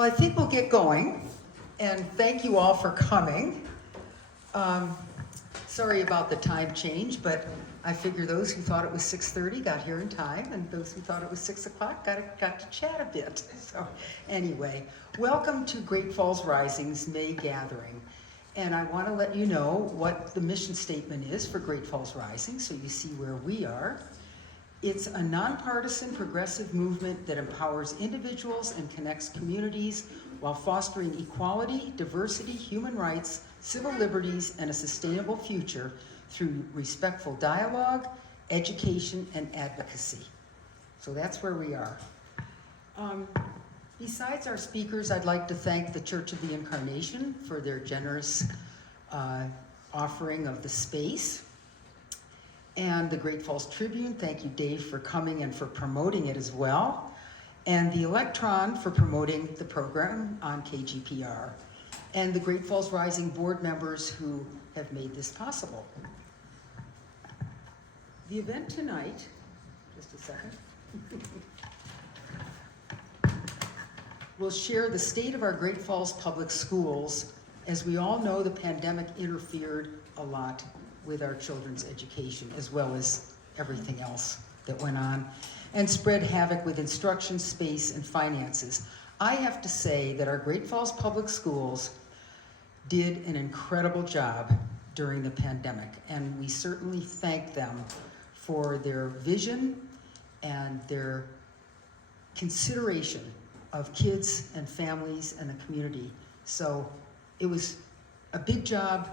Well, I think we'll get going, and thank you all for coming. Sorry about the time change, but I figure those who thought it was 6:30 got here in time, and those who thought it was 6 o'clock got to chat a bit. So anyway, welcome to Great Falls Rising's May Gathering. And I want to let you know what the mission statement is for Great Falls Rising, so you see where we are. It's a nonpartisan progressive movement that empowers individuals and connects communities while fostering equality, diversity, human rights, civil liberties, and a sustainable future through respectful dialogue, education, and advocacy. So that's where we are. Besides our speakers, I'd like to thank the Church of the Incarnation for their generous offering of the space. And the Great Falls Tribune, thank you, Dave, for coming and for promoting it as well. And the Electron for promoting the program on KGPR. And the Great Falls Rising board members who have made this possible. The event tonight, just a second, will share the state of our Great Falls public schools. As we all know, the pandemic interfered a lot with our children's education, as well as everything else that went on, and spread havoc with instruction, space, and finances. I have to say that our Great Falls public schools did an incredible job during the pandemic, and we certainly thank them for their vision and their consideration of kids and families and the community. So it was a big job,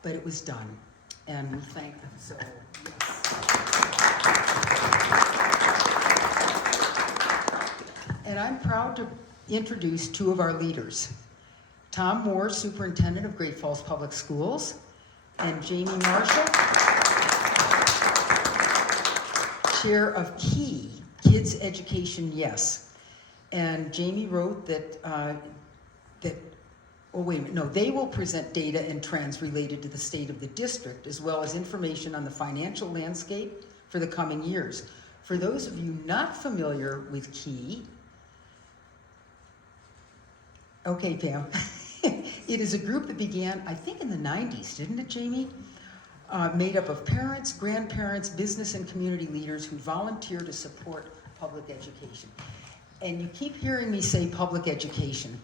but it was done, and we thank them. So yes. And I'm proud to introduce two of our leaders. Tom Moore, Superintendent of Great Falls Public Schools, and Jamie Marshall, Chair of KEY, Kids Education Yes. And Jamie wrote that, they will present data and trends related to the state of the district, as well as information on the financial landscape for the coming years. For those of you not familiar with KEY, okay, Pam. It is a group that began, I think, in the 90s, didn't it, Jamie? Made up of parents, grandparents, business, and community leaders who volunteer to support public education. And you keep hearing me say public education.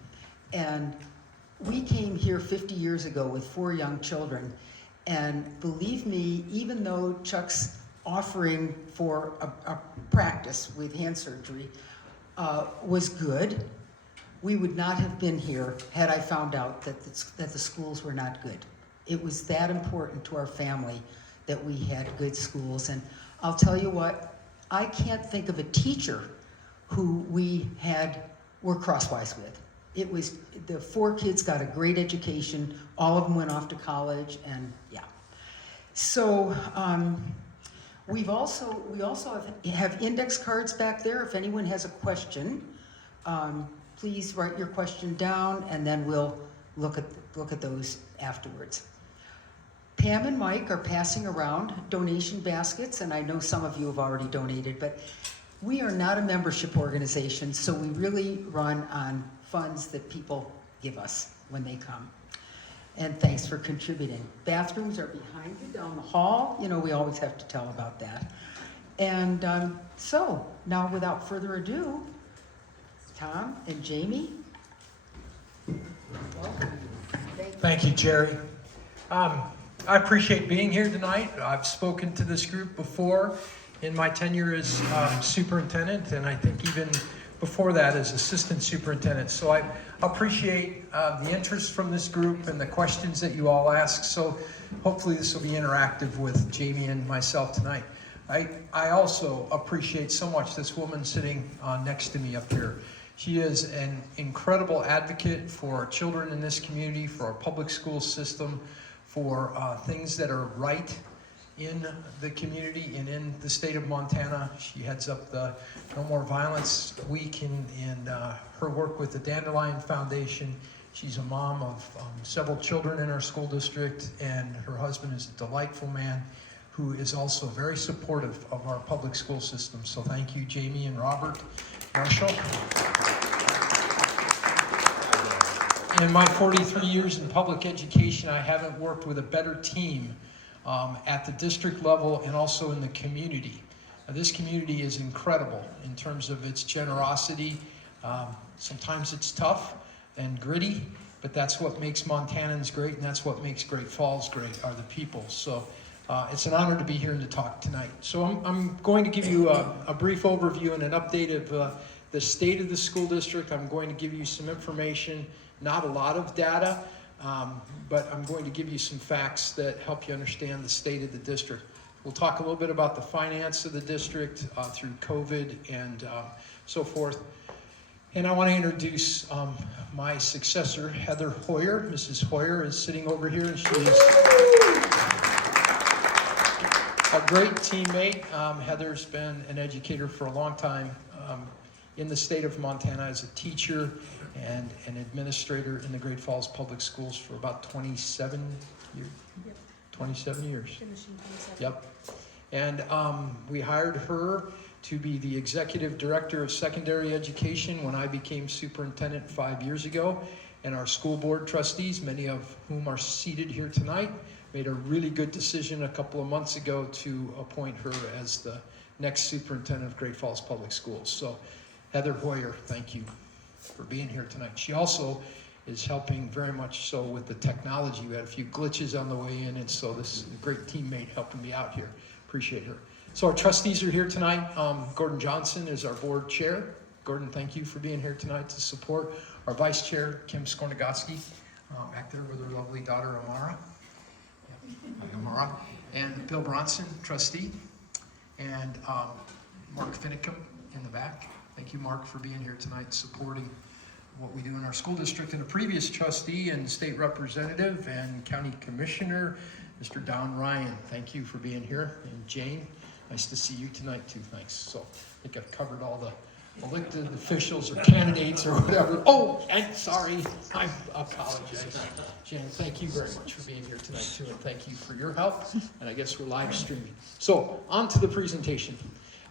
And we came here 50 years ago with 4 young children. And believe me, even though Chuck's offering for a practice with hand surgery was good, we would not have been here had I found out that the schools were not good. It was that important to our family that we had good schools. And I'll tell you what, I can't think of a teacher who we were crosswise with. It was, the 4 kids got a great education, all of them went off to college, and yeah. So we also have index cards back there. If anyone has a question, please write your question down, and then we'll look at those afterwards. Pam and Mike are passing around donation baskets, and I know some of you have already donated, but we are not a membership organization, so we really run on funds that people give us when they come. And thanks for contributing. Bathrooms are behind you down the hall. You know, we always have to tell about that. And so now, without further ado, Tom and Jamie. Welcome. Thank you, Jerry. I appreciate being here tonight. I've spoken to this group before in my tenure as superintendent, and I think even before that as assistant superintendent. So I appreciate the interest from this group and the questions that you all ask. So hopefully this will be interactive with Jamie and myself tonight. I also appreciate so much this woman sitting next to me up here. She is an incredible advocate for children in this community, for our public school system, for things that are right in the community and in the state of Montana. She heads up the No More Violence Week and her work with the Dandelion Foundation. She's a mom of several children in our school district, and her husband is a delightful man who is also very supportive of our public school system. So thank you, Jamie and Robert Marshall. In my 43 years in public education, I haven't worked with a better team at the district level and also in the community. This community is incredible in terms of its generosity. Sometimes it's tough and gritty, but that's what makes Montanans great, and that's what makes Great Falls great, are the people. So it's an honor to be here and to talk tonight. So I'm going to give you a brief overview and an update of the state of the school district. I'm going to give you some information, not a lot of data, but I'm going to give you some facts that help you understand the state of the district. We'll talk a little bit about the finance of the district through COVID and so forth. And I want to introduce my successor, Heather Hoyer. Mrs. Hoyer is sitting over here, and she is a great teammate. Heather's been an educator for a long time in the state of Montana as a teacher and an administrator in the Great Falls Public Schools for about 27 years. Yep. 27 years. Finishing 27. Yep. And we hired her to be the executive director of secondary education when I became superintendent 5 years ago. And our school board trustees, many of whom are seated here tonight, made a really good decision a couple of months ago to appoint her as the next superintendent of Great Falls Public Schools. So Heather Hoyer, thank you for being here tonight. She also is helping very much so with the technology. We had a few glitches on the way in, and so this is a great teammate helping me out here. Appreciate her. So our trustees are here tonight. Gordon Johnson is our board chair. Gordon, thank you for being here tonight to support. Our vice chair, Kim Skornagoski, back there with her lovely daughter, Amara. Amara. And Bill Bronson, trustee. And Mark Finicum in the back. Thank you, Mark, for being here tonight, supporting what we do in our school district. And a previous trustee and state representative and county commissioner, Mr. Don Ryan. Thank you for being here. And Jane, nice to see you tonight too. Thanks. So I think I've covered all the elected officials or candidates or whatever. Oh, I'm sorry. I apologize. Jane, thank you very much for being here tonight too. And thank you for your help. And I guess we're live streaming. So on to the presentation.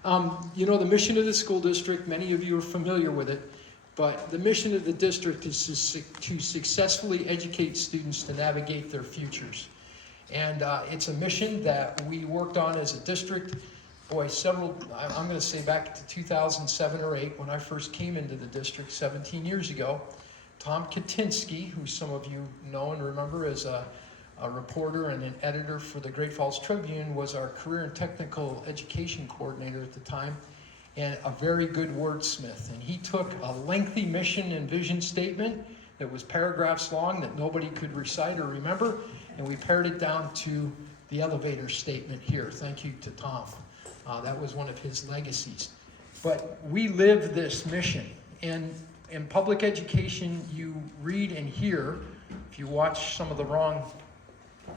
You know, the mission of the school district, many of you are familiar with it, but the mission of the district is to successfully educate students to navigate their futures. And it's a mission that we worked on as a district, boy, I'm going to say back to 2007 or 8 when I first came into the district 17 years ago. Tom Katinsky, who some of you know and remember as a reporter and an editor for the Great Falls Tribune, was our career and technical education coordinator at the time, and a very good wordsmith. And he took a lengthy mission and vision statement that was paragraphs long that nobody could recite or remember, and we pared it down to the elevator statement here. Thank you to Tom. That was one of his legacies. But we live this mission. And in public education, you read and hear, if you watch some of the wrong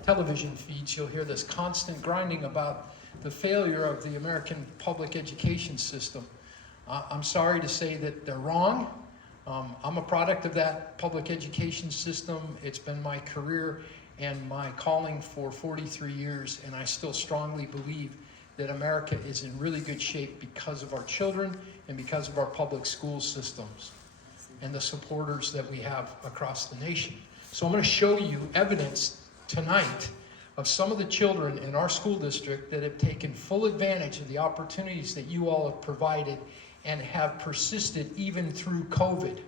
television feeds, you'll hear this constant grinding about the failure of the American public education system. I'm sorry to say that they're wrong. I'm a product of that public education system. It's been my career and my calling for 43 years, and I still strongly believe that America is in really good shape because of our children and because of our public school systems and the supporters that we have across the nation. So I'm going to show you evidence tonight of some of the children in our school district that have taken full advantage of the opportunities that you all have provided and have persisted even through COVID.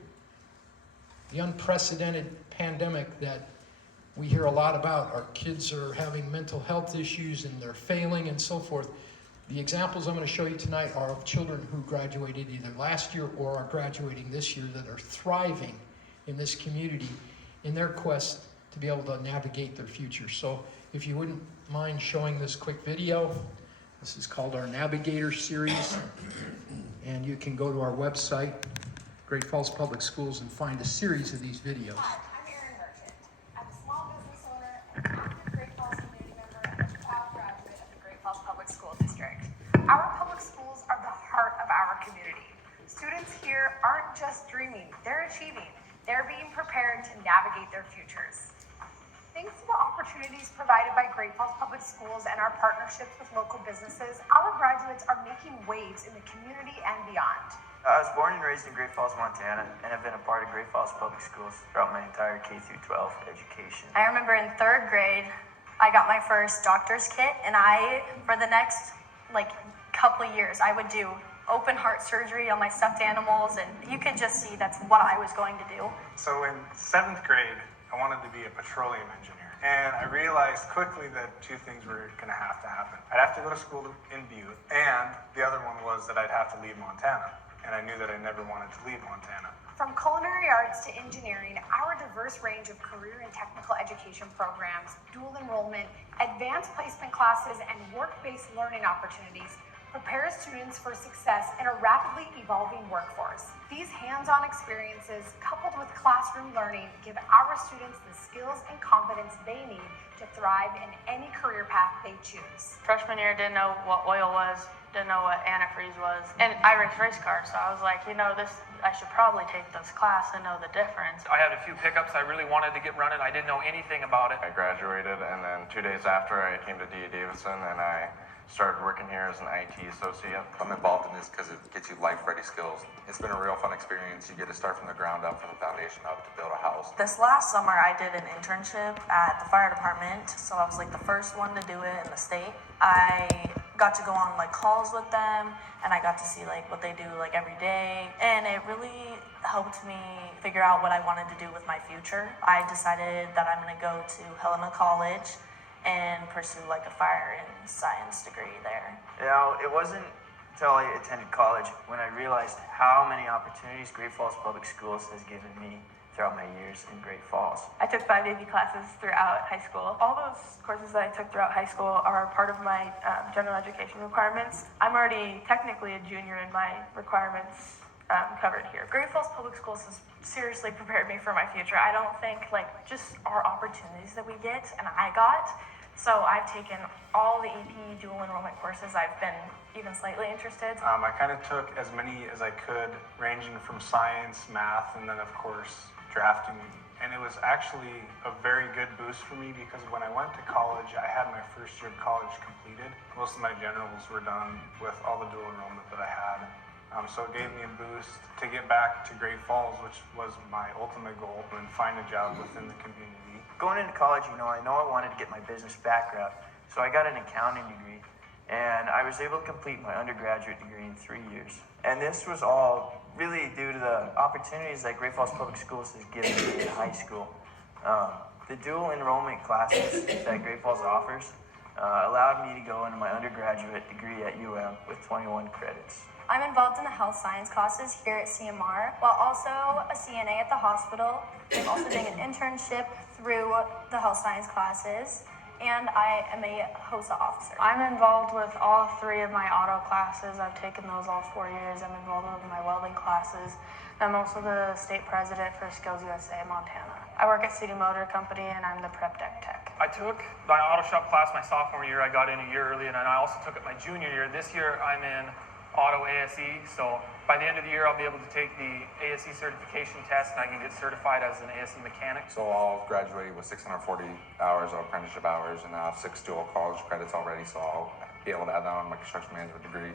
The unprecedented pandemic that we hear a lot about. Our kids are having mental health issues and they're failing and so forth. The examples I'm going to show you tonight are of children who graduated either last year or are graduating this year that are thriving in this community in their quest to be able to navigate their future. So if you wouldn't mind showing this quick video, this is called our Navigator series, and you can go to our website, Great Falls Public Schools, and find a series of these videos. Hi, I'm Erin Merchant. I'm a small business owner, an active Great Falls community member, and a proud graduate of the Great Falls Public School District. Our public schools are the heart of our community. Students here aren't just dreaming, they're achieving. They're being prepared to navigate their futures. Thanks to the opportunities provided by Great Falls Public Schools and our partnerships with local businesses, our graduates are making waves in the community and beyond. I was born and raised in Great Falls, Montana, and have been a part of Great Falls Public Schools throughout my entire K through 12 education. I remember in 3rd grade, I got my first doctor's kit, and for the next couple of years, I would do open heart surgery on my stuffed animals, and you could just see that's what I was going to do. So in 7th grade, I wanted to be a petroleum engineer. And I realized quickly that 2 things were going to happen. I'd have to go to school in Butte, and the other one was that I'd have to leave Montana. And I knew that I never wanted to leave Montana. From culinary arts to engineering, our diverse range of career and technical education programs, dual enrollment, advanced placement classes, and work-based learning opportunities prepare students for success in a rapidly evolving workforce. These hands-on experiences, coupled with classroom learning, give our students the skills and confidence they need to thrive in any career path they choose. Freshman year, didn't know what oil was, didn't know what antifreeze was, and I raced race cars, so I was like, I should probably take this class and know the difference. I had a few pickups I really wanted to get running. I didn't know anything about it. I graduated, and then 2 days after, I came to D.A. Davidson, and I started working here as an IT associate. I'm involved in this because it gets you life-ready skills. It's been a real fun experience. You get to start from the ground up, from the foundation up, to build a house. This last summer, I did an internship at the fire department, so I was the first one to do it in the state. I got to go on calls with them, and I got to see what they do every day, and it really helped me figure out what I wanted to do with my future. I decided that I'm going to go to Helena College and pursue a fire and science degree there. It wasn't until I attended college when I realized how many opportunities Great Falls Public Schools has given me throughout my years in Great Falls. I took 5 AP classes throughout high school. All those courses that I took throughout high school are part of my general education requirements. I'm already technically a junior in my requirements covered here. Great Falls Public Schools has seriously prepared me for my future. I don't think just our opportunities that we get and I got. So I've taken all the AP dual enrollment courses. I've been even slightly interested. I kind of took as many as I could, ranging from science, math, and then of course drafting. And it was actually a very good boost for me because when I went to college, I had my first year of college completed. Most of my generals were done with all the dual enrollment that I had. So it gave me a boost to get back to Great Falls, which was my ultimate goal, and find a job within the community. Going into college, I know I wanted to get my business background, so I got an accounting degree, and I was able to complete my undergraduate degree in 3 years. And this was all really due to the opportunities that Great Falls Public Schools has given me in high school. The dual enrollment classes that Great Falls offers allowed me to go into my undergraduate degree at UM with 21 credits. I'm involved in the health science classes here at CMR, while also a CNA at the hospital. I'm also doing an internship through the health science classes, and I am a HOSA officer. I'm involved with all 3 of my auto classes. I've taken those all 4 years. I'm involved with my welding classes. I'm also the state president for Skills USA Montana. I work at City Motor Company, and I'm the prep deck tech. I took my auto shop class my sophomore year. I got in a year early, and then I also took it my junior year. This year, I'm in auto ASE, so by the end of the year I'll be able to take the ASE certification test and I can get certified as an ASE mechanic. So I'll graduate with 640 hours of apprenticeship hours, and I have 6 dual college credits already, so I'll be able to add that on my construction management degree,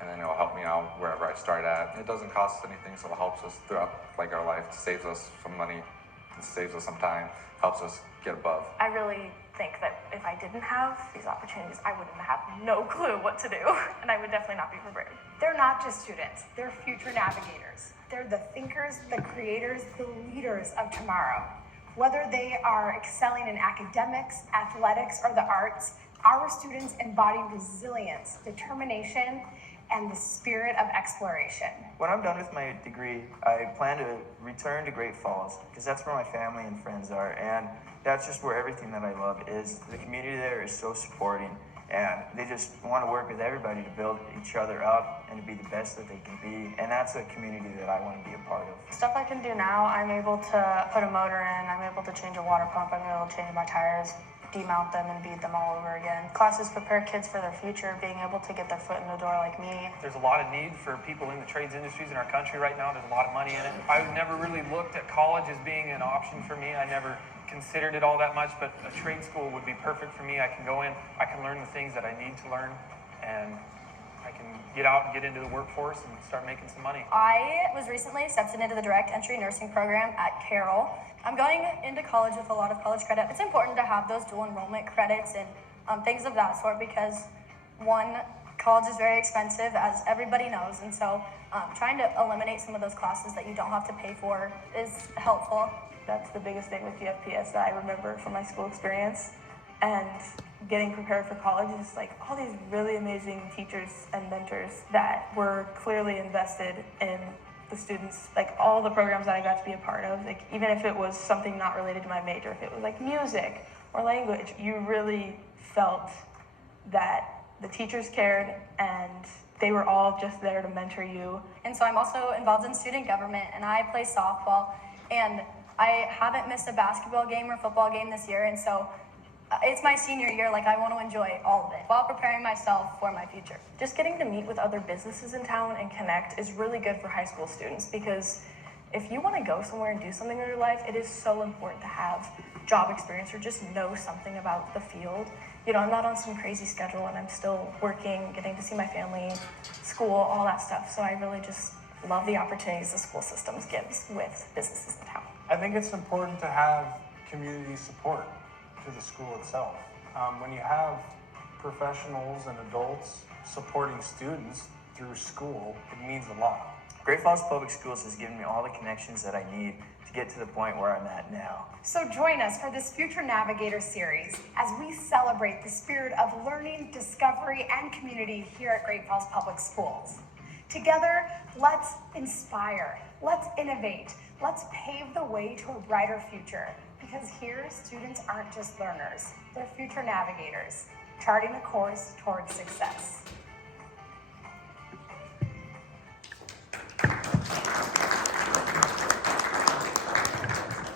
and then it'll help me out wherever I start at. It doesn't cost us anything, so it helps us throughout our life. It saves us some money, it saves us some time, helps us get above. I really think that if I didn't have these opportunities, I wouldn't have no clue what to do, and I would definitely not be prepared. They're not just students, they're future navigators. They're the thinkers, the creators, the leaders of tomorrow. Whether they are excelling in academics, athletics, or the arts, our students embody resilience, determination, and the spirit of exploration. When I'm done with my degree, I plan to return to Great Falls because that's where my family and friends are, and that's just where everything that I love is. The community there is so supporting, and they just want to work with everybody to build each other up and to be the best that they can be, and that's a community that I want to be a part of. Stuff I can do now, I'm able to put a motor in, I'm able to change a water pump, I'm able to change my tires, demount them and beat them all over again. Classes prepare kids for their future, being able to get their foot in the door like me. There's a lot of need for people in the trades industries in our country right now. There's a lot of money in it. I never really looked at college as being an option for me. I never considered it all that much, but a trade school would be perfect for me. I can go in, I can learn the things that I need to learn, and I can get out and get into the workforce and start making some money. I was recently accepted into the direct entry nursing program at Carroll. I'm going into college with a lot of college credit. It's important to have those dual enrollment credits and things of that sort because, one, college is very expensive, as everybody knows, and so trying to eliminate some of those classes that you don't have to pay for is helpful. That's the biggest thing with GFPS that I remember from my school experience. And getting prepared for college is like all these really amazing teachers and mentors that were clearly invested in the students. Like all the programs that I got to be a part of, like even if it was something not related to my major, if it was like music or language, you really felt that the teachers cared and they were all just there to mentor you. And so I'm also involved in student government, and I play softball, and I haven't missed a basketball game or football game this year, and so it's my senior year, like I want to enjoy all of it while preparing myself for my future. Just getting to meet with other businesses in town and connect is really good for high school students because if you want to go somewhere and do something in your life, it is so important to have job experience or just know something about the field. You know, I'm not on some crazy schedule and I'm still working, getting to see my family, school, all that stuff. So I really just love the opportunities the school systems gives with businesses in town. I think it's important to have community support to the school itself. When you have professionals and adults supporting students through school, it means a lot. Great Falls Public Schools has given me all the connections that I need to get to the point where I'm at now. So join us for this Future Navigator series as we celebrate the spirit of learning, discovery, and community here at Great Falls Public Schools. Together, let's inspire, let's innovate, let's pave the way to a brighter future. Because here, students aren't just learners, they're future navigators, charting a course towards success.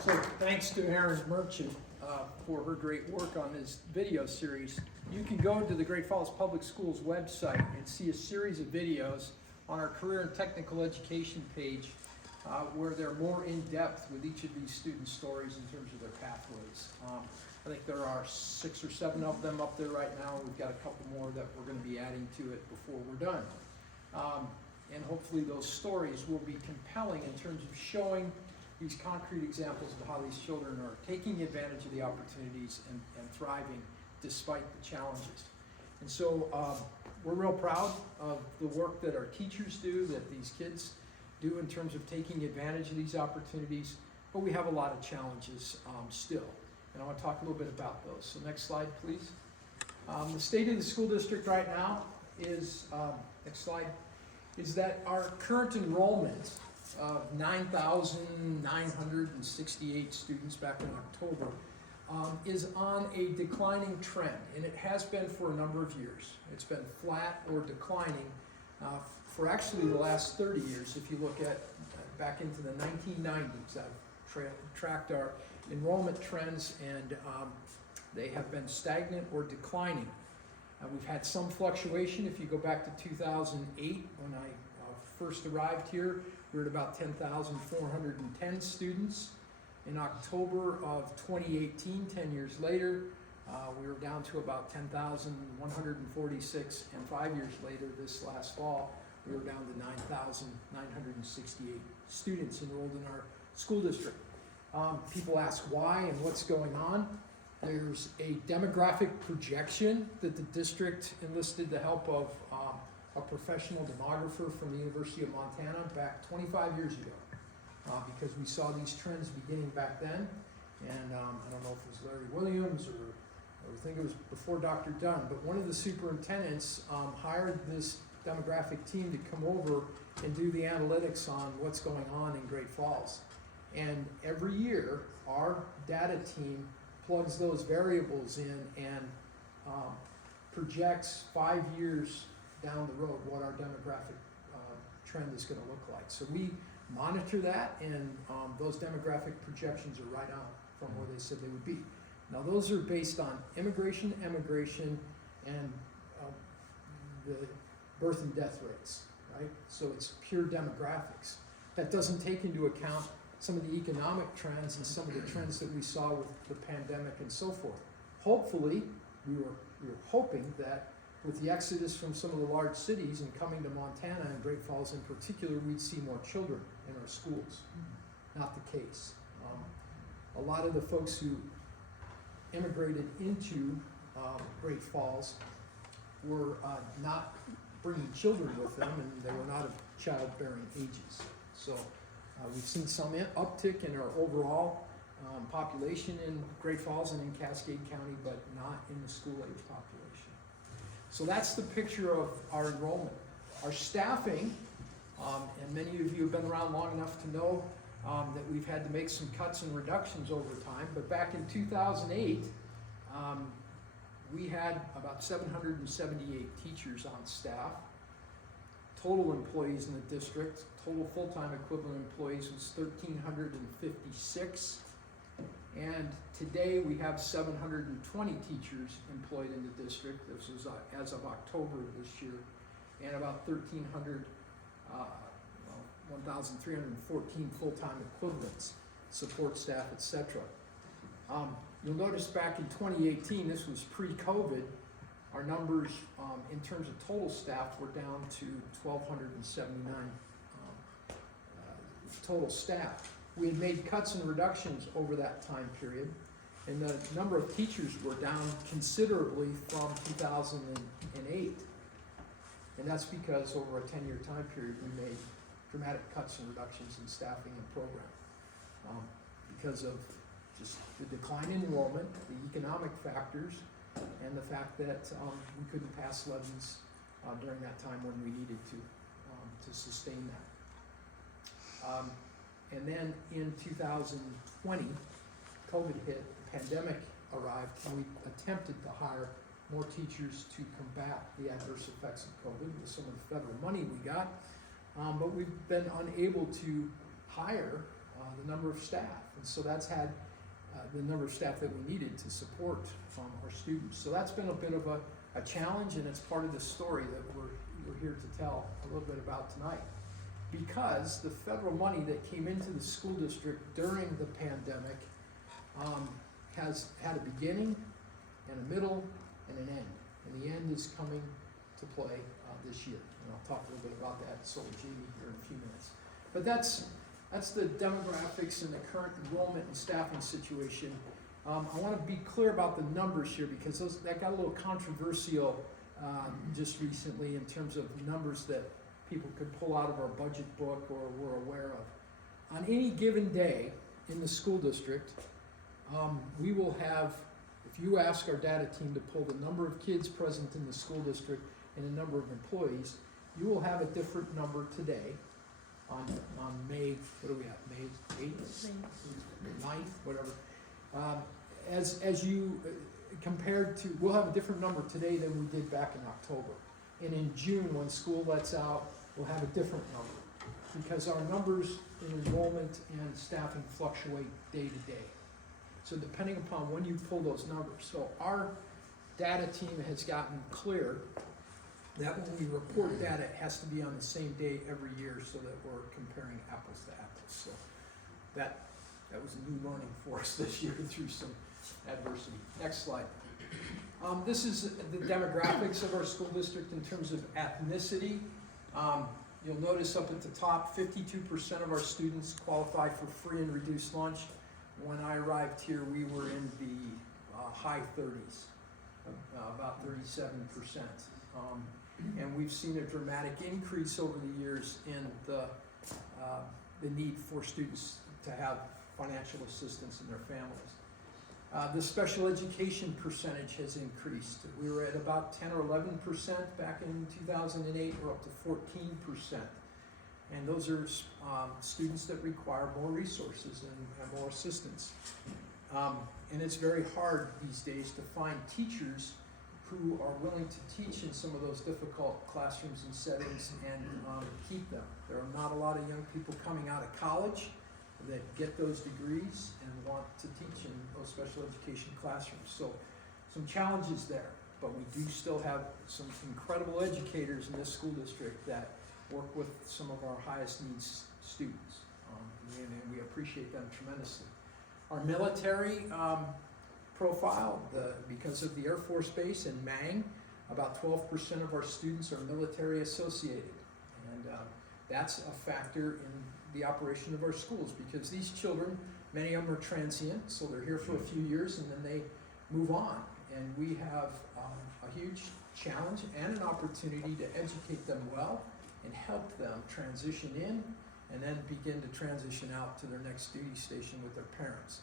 So thanks to Erin Merchant for her great work on this video series. You can go to the Great Falls Public Schools website and see a series of videos on our career and technical education page where they're more in-depth with each of these student stories in terms of their pathways. I think there are 6 or 7 of them up there right now. We've got a couple more that we're going to be adding to it before we're done. And hopefully those stories will be compelling in terms of showing these concrete examples of how these children are taking advantage of the opportunities and thriving despite the challenges. And so we're real proud of the work that our teachers do, that these kids do in terms of taking advantage of these opportunities, but we have a lot of challenges still. And I want to talk a little bit about those. So next slide, please. The state of the school district right now is, next slide, is that our current enrollment of 9,968 students back in October is on a declining trend, and it has been for a number of years. It's been flat or declining for actually the last 30 years. If you look at back into the 1990s, I've tracked our enrollment trends, and they have been stagnant or declining. We've had some fluctuation. If you go back to 2008, when I first arrived here, we were at about 10,410 students. In October of 2018, 10 years later, we were down to about 10,146, and 5 years later, this last fall, we were down to 9,968 students enrolled in our school district. People ask why and what's going on. There's a demographic projection that the district enlisted the help of a professional demographer from the University of Montana back 25 years ago, because we saw these trends beginning back then. And I don't know if it was Larry Williams or I think it was before Dr. Dunn, but one of the superintendents hired this demographic team to come over and do the analytics on what's going on in Great Falls. And every year, our data team plugs those variables in and projects 5 years down the road what our demographic trend is going to look like. So we monitor that, and those demographic projections are right on from where they said they would be. Now those are based on immigration, emigration, and the birth and death rates, right? So it's pure demographics. That doesn't take into account some of the economic trends and some of the trends that we saw with the pandemic and so forth. Hopefully, we were hoping that with the exodus from some of the large cities and coming to Montana and Great Falls in particular, we'd see more children in our schools. Not the case. A lot of the folks who immigrated into Great Falls were not bringing children with them, and they were not of childbearing ages. So we've seen some uptick in our overall population in Great Falls and in Cascade County, but not in the school-age population. So that's the picture of our enrollment. Our staffing, and many of you have been around long enough to know that we've had to make some cuts and reductions over time, but back in 2008, we had about 778 teachers on staff. Total employees in the district, total full-time equivalent employees was 1,356. And today we have 720 teachers employed in the district. This was as of October of this year. And about 1,314 full-time equivalents, support staff, etc. You'll notice back in 2018, this was pre-COVID, our numbers in terms of total staff were down to 1,279 total staff. We had made cuts and reductions over that time period, and the number of teachers were down considerably from 2008. And that's because over a 10-year time period, we made dramatic cuts and reductions in staffing and program because of just the decline in enrollment, the economic factors, and the fact that we couldn't pass levies during that time when we needed to sustain that. And then in 2020, COVID hit, the pandemic arrived, and we attempted to hire more teachers to combat the adverse effects of COVID with some of the federal money we got, but we've been unable to hire the number of staff, and so that's had the number of staff that we needed to support our students. So that's been a bit of a challenge, and it's part of the story that we're here to tell a little bit about tonight. Because the federal money that came into the school district during the pandemic has had a beginning and a middle and an end. And the end is coming to play this year. And I'll talk a little bit about that, so with Jamie here in a few minutes. But that's the demographics and the current enrollment and staffing situation. I want to be clear about the numbers here because that got a little controversial just recently in terms of numbers that people could pull out of our budget book or were aware of. On any given day in the school district, we will have, if you ask our data team to pull the number of kids present in the school district and the number of employees, you will have a different number today on May, what do we have, May 8th? 9th, whatever. As you, compared to, we'll have a different number today than we did back in October. And in June, when school lets out, we'll have a different number because our numbers in enrollment and staffing fluctuate day to day. So depending upon when you pull those numbers. So our data team has gotten clear that when we report data, it has to be on the same day every year so that we're comparing apples to apples. So that was a new learning for us this year through some adversity. Next slide. This is the demographics of our school district in terms of ethnicity. You'll notice up at the top, 52% of our students qualify for free and reduced lunch. When I arrived here, we were in the high 30s, about 37%. And we've seen a dramatic increase over the years in the need for students to have financial assistance in their families. The special education percentage has increased. We were at about 10 or 11% back in 2008. We're up to 14%. And those are students that require more resources and more assistance. And it's very hard these days to find teachers who are willing to teach in some of those difficult classrooms and settings and keep them. There are not a lot of young people coming out of college that get those degrees and want to teach in those special education classrooms. So some challenges there, but we do still have some incredible educators in this school district that work with some of our highest needs students, and we appreciate them tremendously. Our military profile, because of the Air Force Base in Mang, About 12% of our students are military associated. And that's a factor in the operation of our schools, because these children, many of them are transient, so they're here for a few years and then they move on. And we have a huge challenge and an opportunity to educate them well and help them transition in and then begin to transition out to their next duty station with their parents.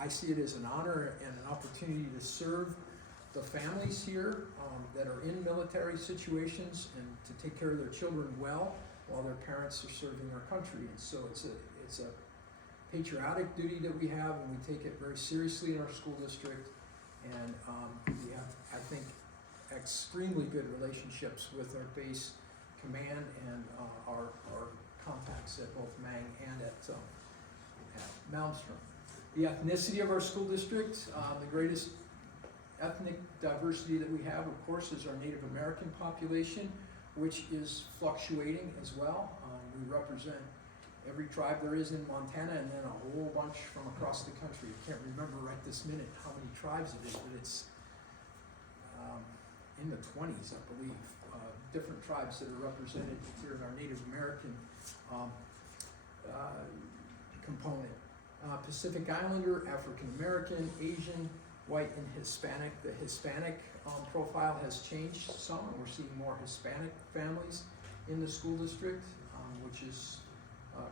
I see it as an honor and an opportunity to serve the families here that are in military situations and to take care of their children well while their parents are serving our country. And so it's a patriotic duty that we have, and we take it very seriously in our school district. And we have, I think, extremely good relationships with our base command and our contacts at both Mang and at Malmstrom. The ethnicity of our school district, the greatest ethnic diversity that we have, of course, is our Native American population, which is fluctuating as well. We represent every tribe there is in Montana, and then a whole bunch from across the country. I can't remember right this minute how many tribes it is, but it's in the 20s, I believe. Different tribes that are represented here in our Native American component. Pacific Islander, African American, Asian, white, and Hispanic. The Hispanic profile has changed some, and we're seeing more Hispanic families in the school district, which is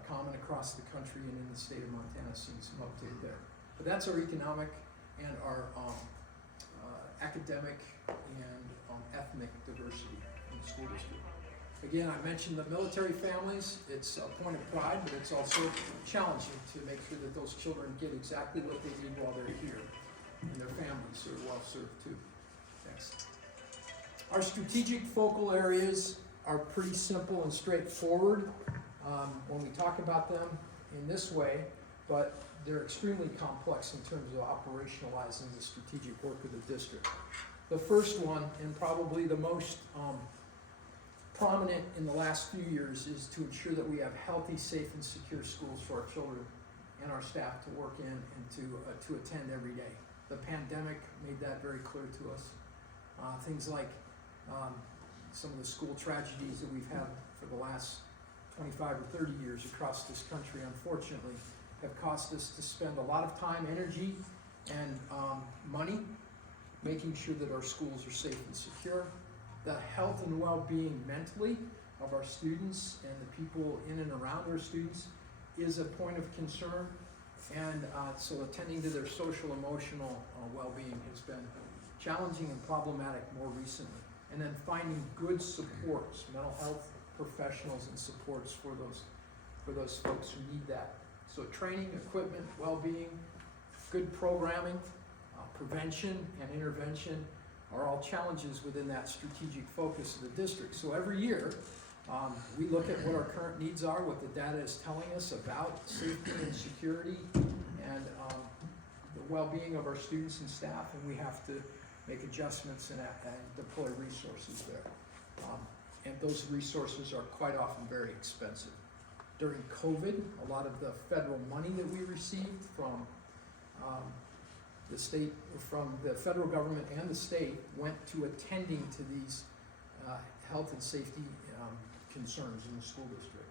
common across the country, and in the state of Montana, seeing some uptake there. But that's our economic and our academic and ethnic diversity in the school district. Again, I mentioned the military families. It's a point of pride, but it's also challenging to make sure that those children get exactly what they need while they're here, and their families are well served too. Next. Our strategic focal areas are pretty simple and straightforward when we talk about them in this way, but they're extremely complex in terms of operationalizing the strategic work of the district. The first one, and probably the most prominent in the last few years, is to ensure that we have healthy, safe, and secure schools for our children and our staff to work in and to attend every day. The pandemic made that very clear to us. Things like some of the school tragedies that we've had for the last 25 or 30 years across this country, unfortunately, have cost us to spend a lot of time, energy, and money making sure that our schools are safe and secure. The health and well-being mentally of our students and the people in and around our students is a point of concern. And so attending to their social, emotional well-being has been challenging and problematic more recently. And then finding good supports, mental health professionals and supports for those folks who need that. So training, equipment, well-being, good programming, prevention and intervention are all challenges within that strategic focus of the district. So every year, we look at what our current needs are, what the data is telling us about safety and security and the well-being of our students and staff, and we have to make adjustments and deploy resources there. And those resources are quite often very expensive. During COVID, a lot of the federal money that we received from the state, from the federal government and the state, went to attending to these health and safety concerns in the school district.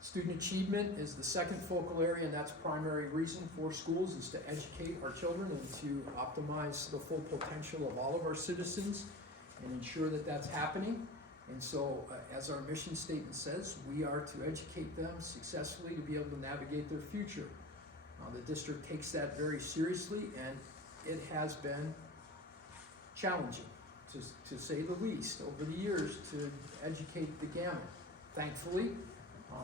Student achievement is the second focal area, and that's primary reason for schools is to educate our children and to optimize the full potential of all of our citizens and ensure that that's happening. And so, as our mission statement says, we are to educate them successfully to be able to navigate their future. The district takes that very seriously, and it has been challenging, to say the least, over the years to educate the gamut. Thankfully,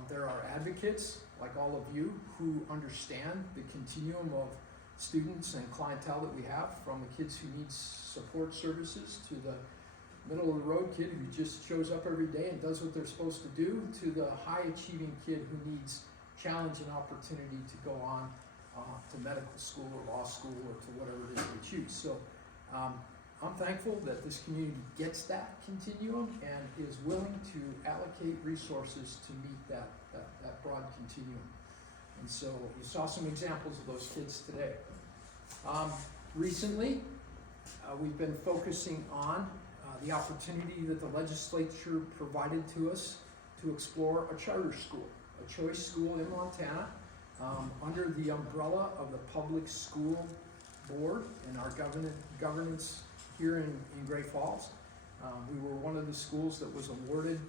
there are advocates, like all of you, who understand the continuum of students and clientele that we have, from the kids who need support services to the middle of the road kid who just shows up every day and does what they're supposed to do, to the high achieving kid who needs challenge and opportunity to go on to medical school or law school or to whatever it is they choose. So I'm thankful that this community gets that continuum and is willing to allocate resources to meet that broad continuum. And so you saw some examples of those kids today. Recently, we've been focusing on the opportunity that the legislature provided to us to explore a charter school, a choice school in Montana, under the umbrella of the Public School Board and our governance here in Great Falls. We were one of the schools that was awarded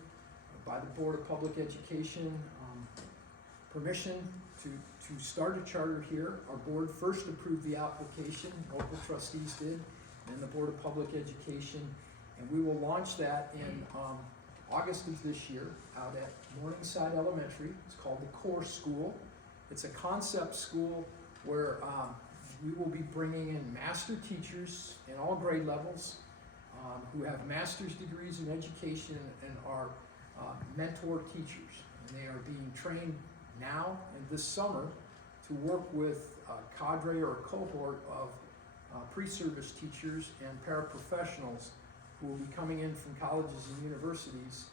by the Board of Public Education permission to start a charter here. Our board first approved the application, local trustees did, and the Board of Public Education, and we will launch that in August of this year out at Morningside Elementary. It's called the Core School. It's a concept school where we will be bringing in master teachers in all grade levels who have master's degrees in education and are mentor teachers. And they are being trained now and this summer to work with a cadre or a cohort of pre-service teachers and paraprofessionals who will be coming in from colleges and universities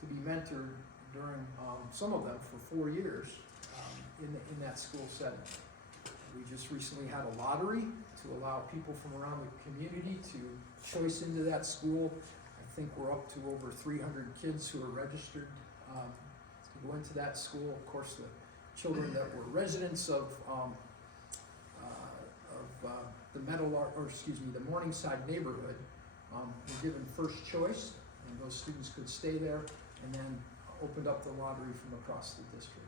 to be mentored during, some of them for 4 years in that school setting. We just recently had a lottery to allow people from around the community to choice into that school. I think we're up to over 300 kids who are registered to go into that school. Of course, the children that were residents of the Morningside neighborhood were given first choice, and those students could stay there, and then opened up the lottery from across the district.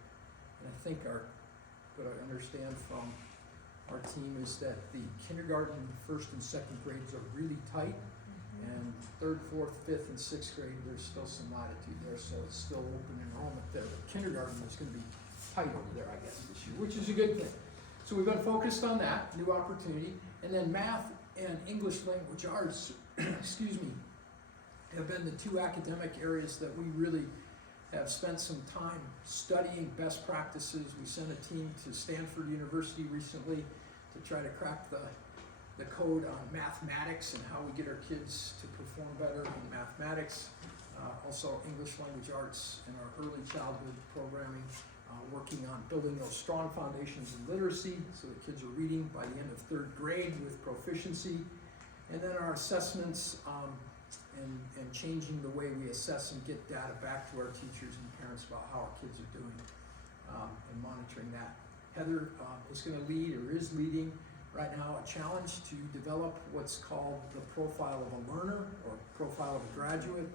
And I think what I understand from our team is that the kindergarten, first and second grades are really tight, and third, fourth, fifth, and sixth grade, there's still some latitude there, so it's still open enrollment there. But kindergarten is going to be tight over there, I guess, this year, which is a good thing. So we've been focused on that, new opportunity, and then math and English language arts, excuse me, have been the two academic areas that we really have spent some time studying best practices. We sent a team to Stanford University recently to try to crack the code on mathematics and how we get our kids to perform better in mathematics. Also English language arts and our early childhood programming, working on building those strong foundations in literacy so that kids are reading by the end of third grade with proficiency. And then our assessments and changing the way we assess and get data back to our teachers and parents about how our kids are doing and monitoring that. Heather is going to lead or is leading right now a challenge to develop what's called the profile of a learner or profile of a graduate.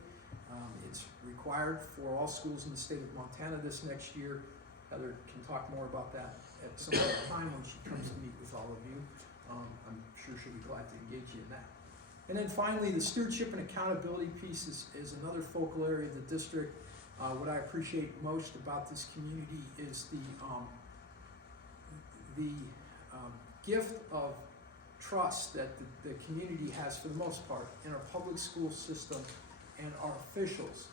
It's required for all schools in the state of Montana this next year. Heather can talk more about that at some other time when she comes to meet with all of you. I'm sure she'll be glad to engage you in that. And then finally, the stewardship and accountability piece is another focal area of the district. What I appreciate most about this community is the gift of trust that the community has, for the most part, in our public school system and our officials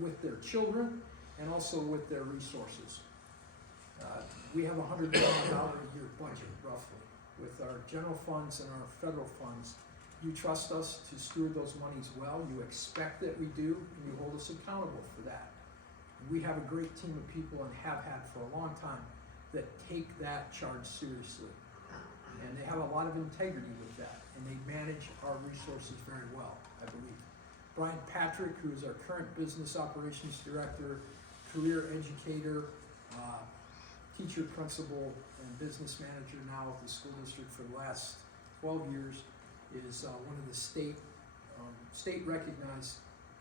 with their children and also with their resources. We have a $100 million a year budget, roughly, with our general funds and our federal funds. You trust us to steward those monies well. You expect that we do, and you hold us accountable for that. And we have a great team of people, and have had for a long time, that take that charge seriously. And they have a lot of integrity with that, and they manage our resources very well, I believe. Brian Patrick, who is our current business operations director, career educator, teacher, principal, and business manager now of the school district for the last 12 years, is one of the state-recognized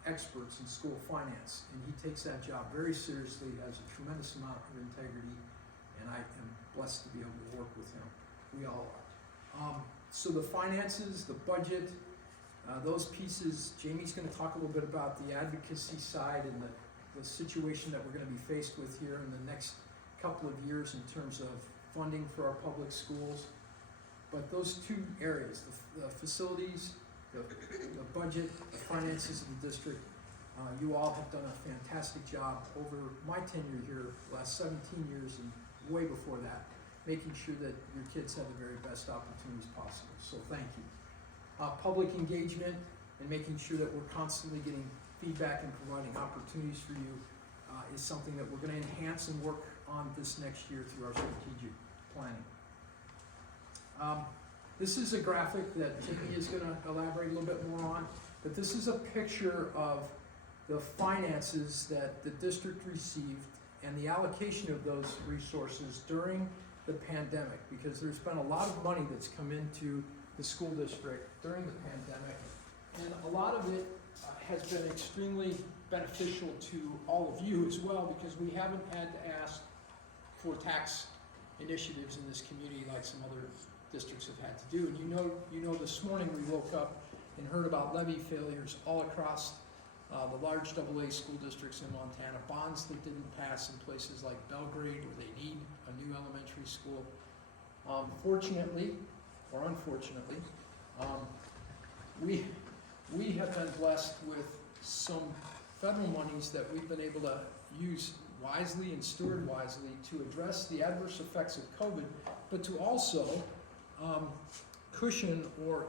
experts in school finance, and he takes that job very seriously, has a tremendous amount of integrity, and I am blessed to be able to work with him. We all are. So the finances, the budget, those pieces, Jamie's going to talk a little bit about the advocacy side and the situation that we're going to be faced with here in the next couple of years in terms of funding for our public schools. But those two areas, the facilities, the budget, the finances of the district, you all have done a fantastic job over my tenure here, the last 17 years and way before that, making sure that your kids have the very best opportunities possible. So thank you. Public engagement and making sure that we're constantly getting feedback and providing opportunities for you is something that we're going to enhance and work on this next year through our strategic planning. This is a graphic that Timmy is going to elaborate a little bit more on, but this is a picture of the finances that the district received and the allocation of those resources during the pandemic, because there's been a lot of money that's come into the school district during the pandemic, and a lot of it has been extremely beneficial to all of you as well, because we haven't had to ask for tax initiatives in this community like some other districts have had to do. And you know, this morning we woke up and heard about levy failures all across the large AA school districts in Montana, bonds that didn't pass in places like Belgrade where they need a new elementary school. Fortunately, or unfortunately, we have been blessed with some federal monies that we've been able to use wisely and steward wisely to address the adverse effects of COVID, but to also cushion or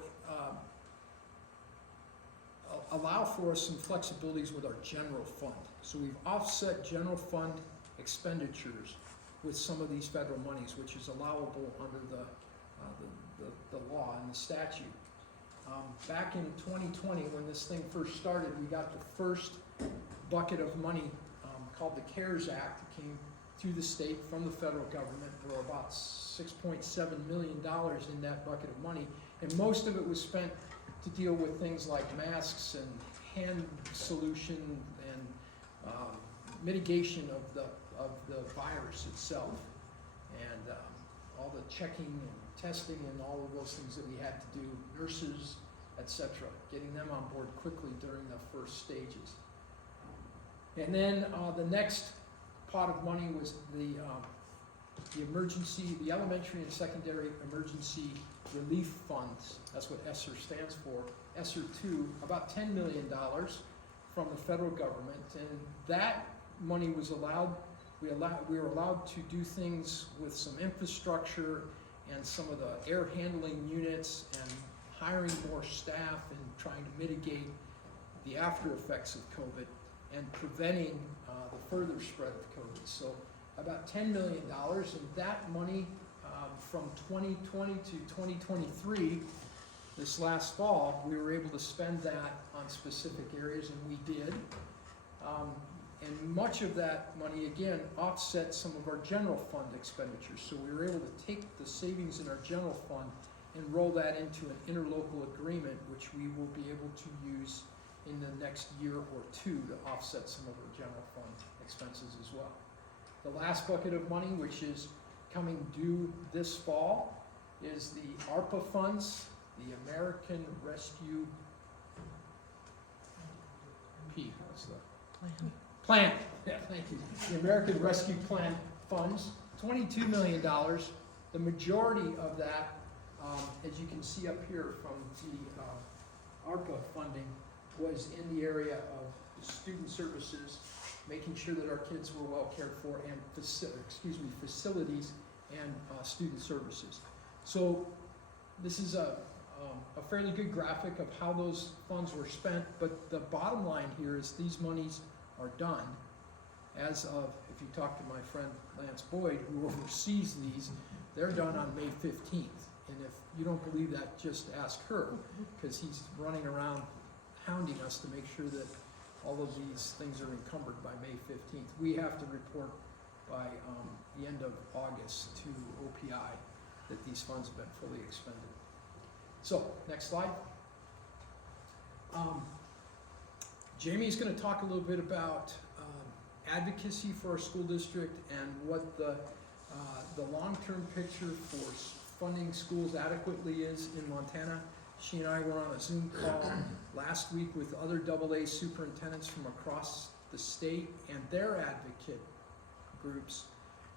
allow for some flexibilities with our general fund. So we've offset general fund expenditures with some of these federal monies, which is allowable under the law and the statute. Back in 2020, when this thing first started, we got the first bucket of money called the CARES Act. It came to the state from the federal government. There were about $6.7 million in that bucket of money, and most of it was spent to deal with things like masks and hand solution and mitigation of the virus itself, and all the checking and testing and all of those things that we had to do, nurses, etc., getting them on board quickly during the first stages. And then the next pot of money was the elementary and secondary emergency relief funds. That's what ESSER stands for. ESSER 2, about $10 million from the federal government, and that money was allowed. We were allowed to do things with some infrastructure and some of the air handling units and hiring more staff and trying to mitigate the after effects of COVID and preventing the further spread of COVID. So about $10 million, and that money from 2020 to 2023, this last fall, we were able to spend that on specific areas, and we did. And much of that money, again, offset some of our general fund expenditures. So we were able to take the savings in our general fund and roll that into an interlocal agreement, which we will be able to use in the next year or two to offset some of our general fund expenses as well. The last bucket of money, which is coming due this fall, is the ARPA funds, the American Rescue Plan. Yeah, thank you. The American Rescue Plan funds, $22 million. The majority of that, as you can see up here from the ARPA funding, was in the area of student services, making sure that our kids were well cared for, and facilities and student services. So this is a fairly good graphic of how those funds were spent, but the bottom line here is these monies are done as of, if you talk to my friend Lance Boyd, who oversees these, they're done on May 15th. And if you don't believe that, just ask her, because he's running around hounding us to make sure that all of these things are encumbered by May 15th. We have to report by the end of August to OPI that these funds have been fully expended. So, next slide. Jamie's going to talk a little bit about advocacy for our school district and what the long-term picture for funding schools adequately is in Montana. She and I were on a Zoom call last week with other AA superintendents from across the state and their advocate groups,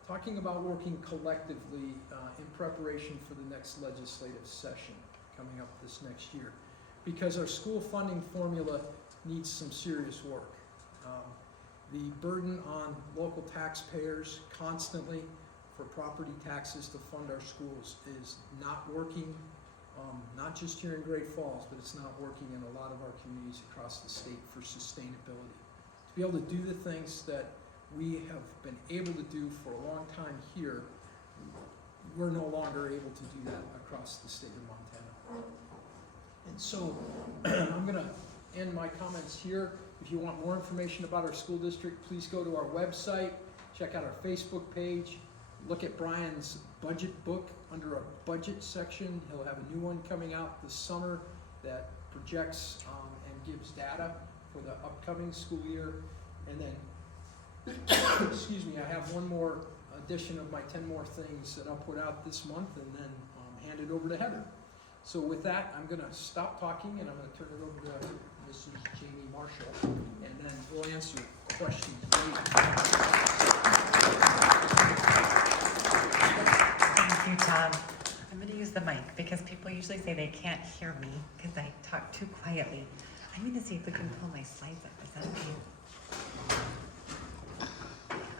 talking about working collectively in preparation for the next legislative session coming up this next year. Because our school funding formula needs some serious work. The burden on local taxpayers constantly for property taxes to fund our schools is not working, not just here in Great Falls, but it's not working in a lot of our communities across the state for sustainability. To be able to do the things that we have been able to do for a long time here, we're no longer able to do that across the state of Montana. And so I'm going to end my comments here. If you want more information about our school district, please go to our website, check out our Facebook page, look at Brian's budget book under our budget section. He'll have a new one coming out this summer that projects and gives data for the upcoming school year. And then, excuse me, I have one more edition of my 10 more things that I'll put out this month and then hand it over to Heather. So with that, I'm going to stop talking and I'm going to turn it over to Mrs. Jamie Marshall, and then we'll answer questions later. Thank you, Tom. I'm going to use the mic because people usually say they can't hear me because I talk too quietly. I'm going to see if we can pull my slides up. Is that okay?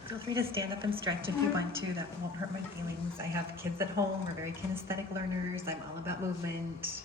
Feel free to stand up and stretch if you want to. That won't hurt my feelings. I have kids at home. We're very kinesthetic learners. I'm all about movement.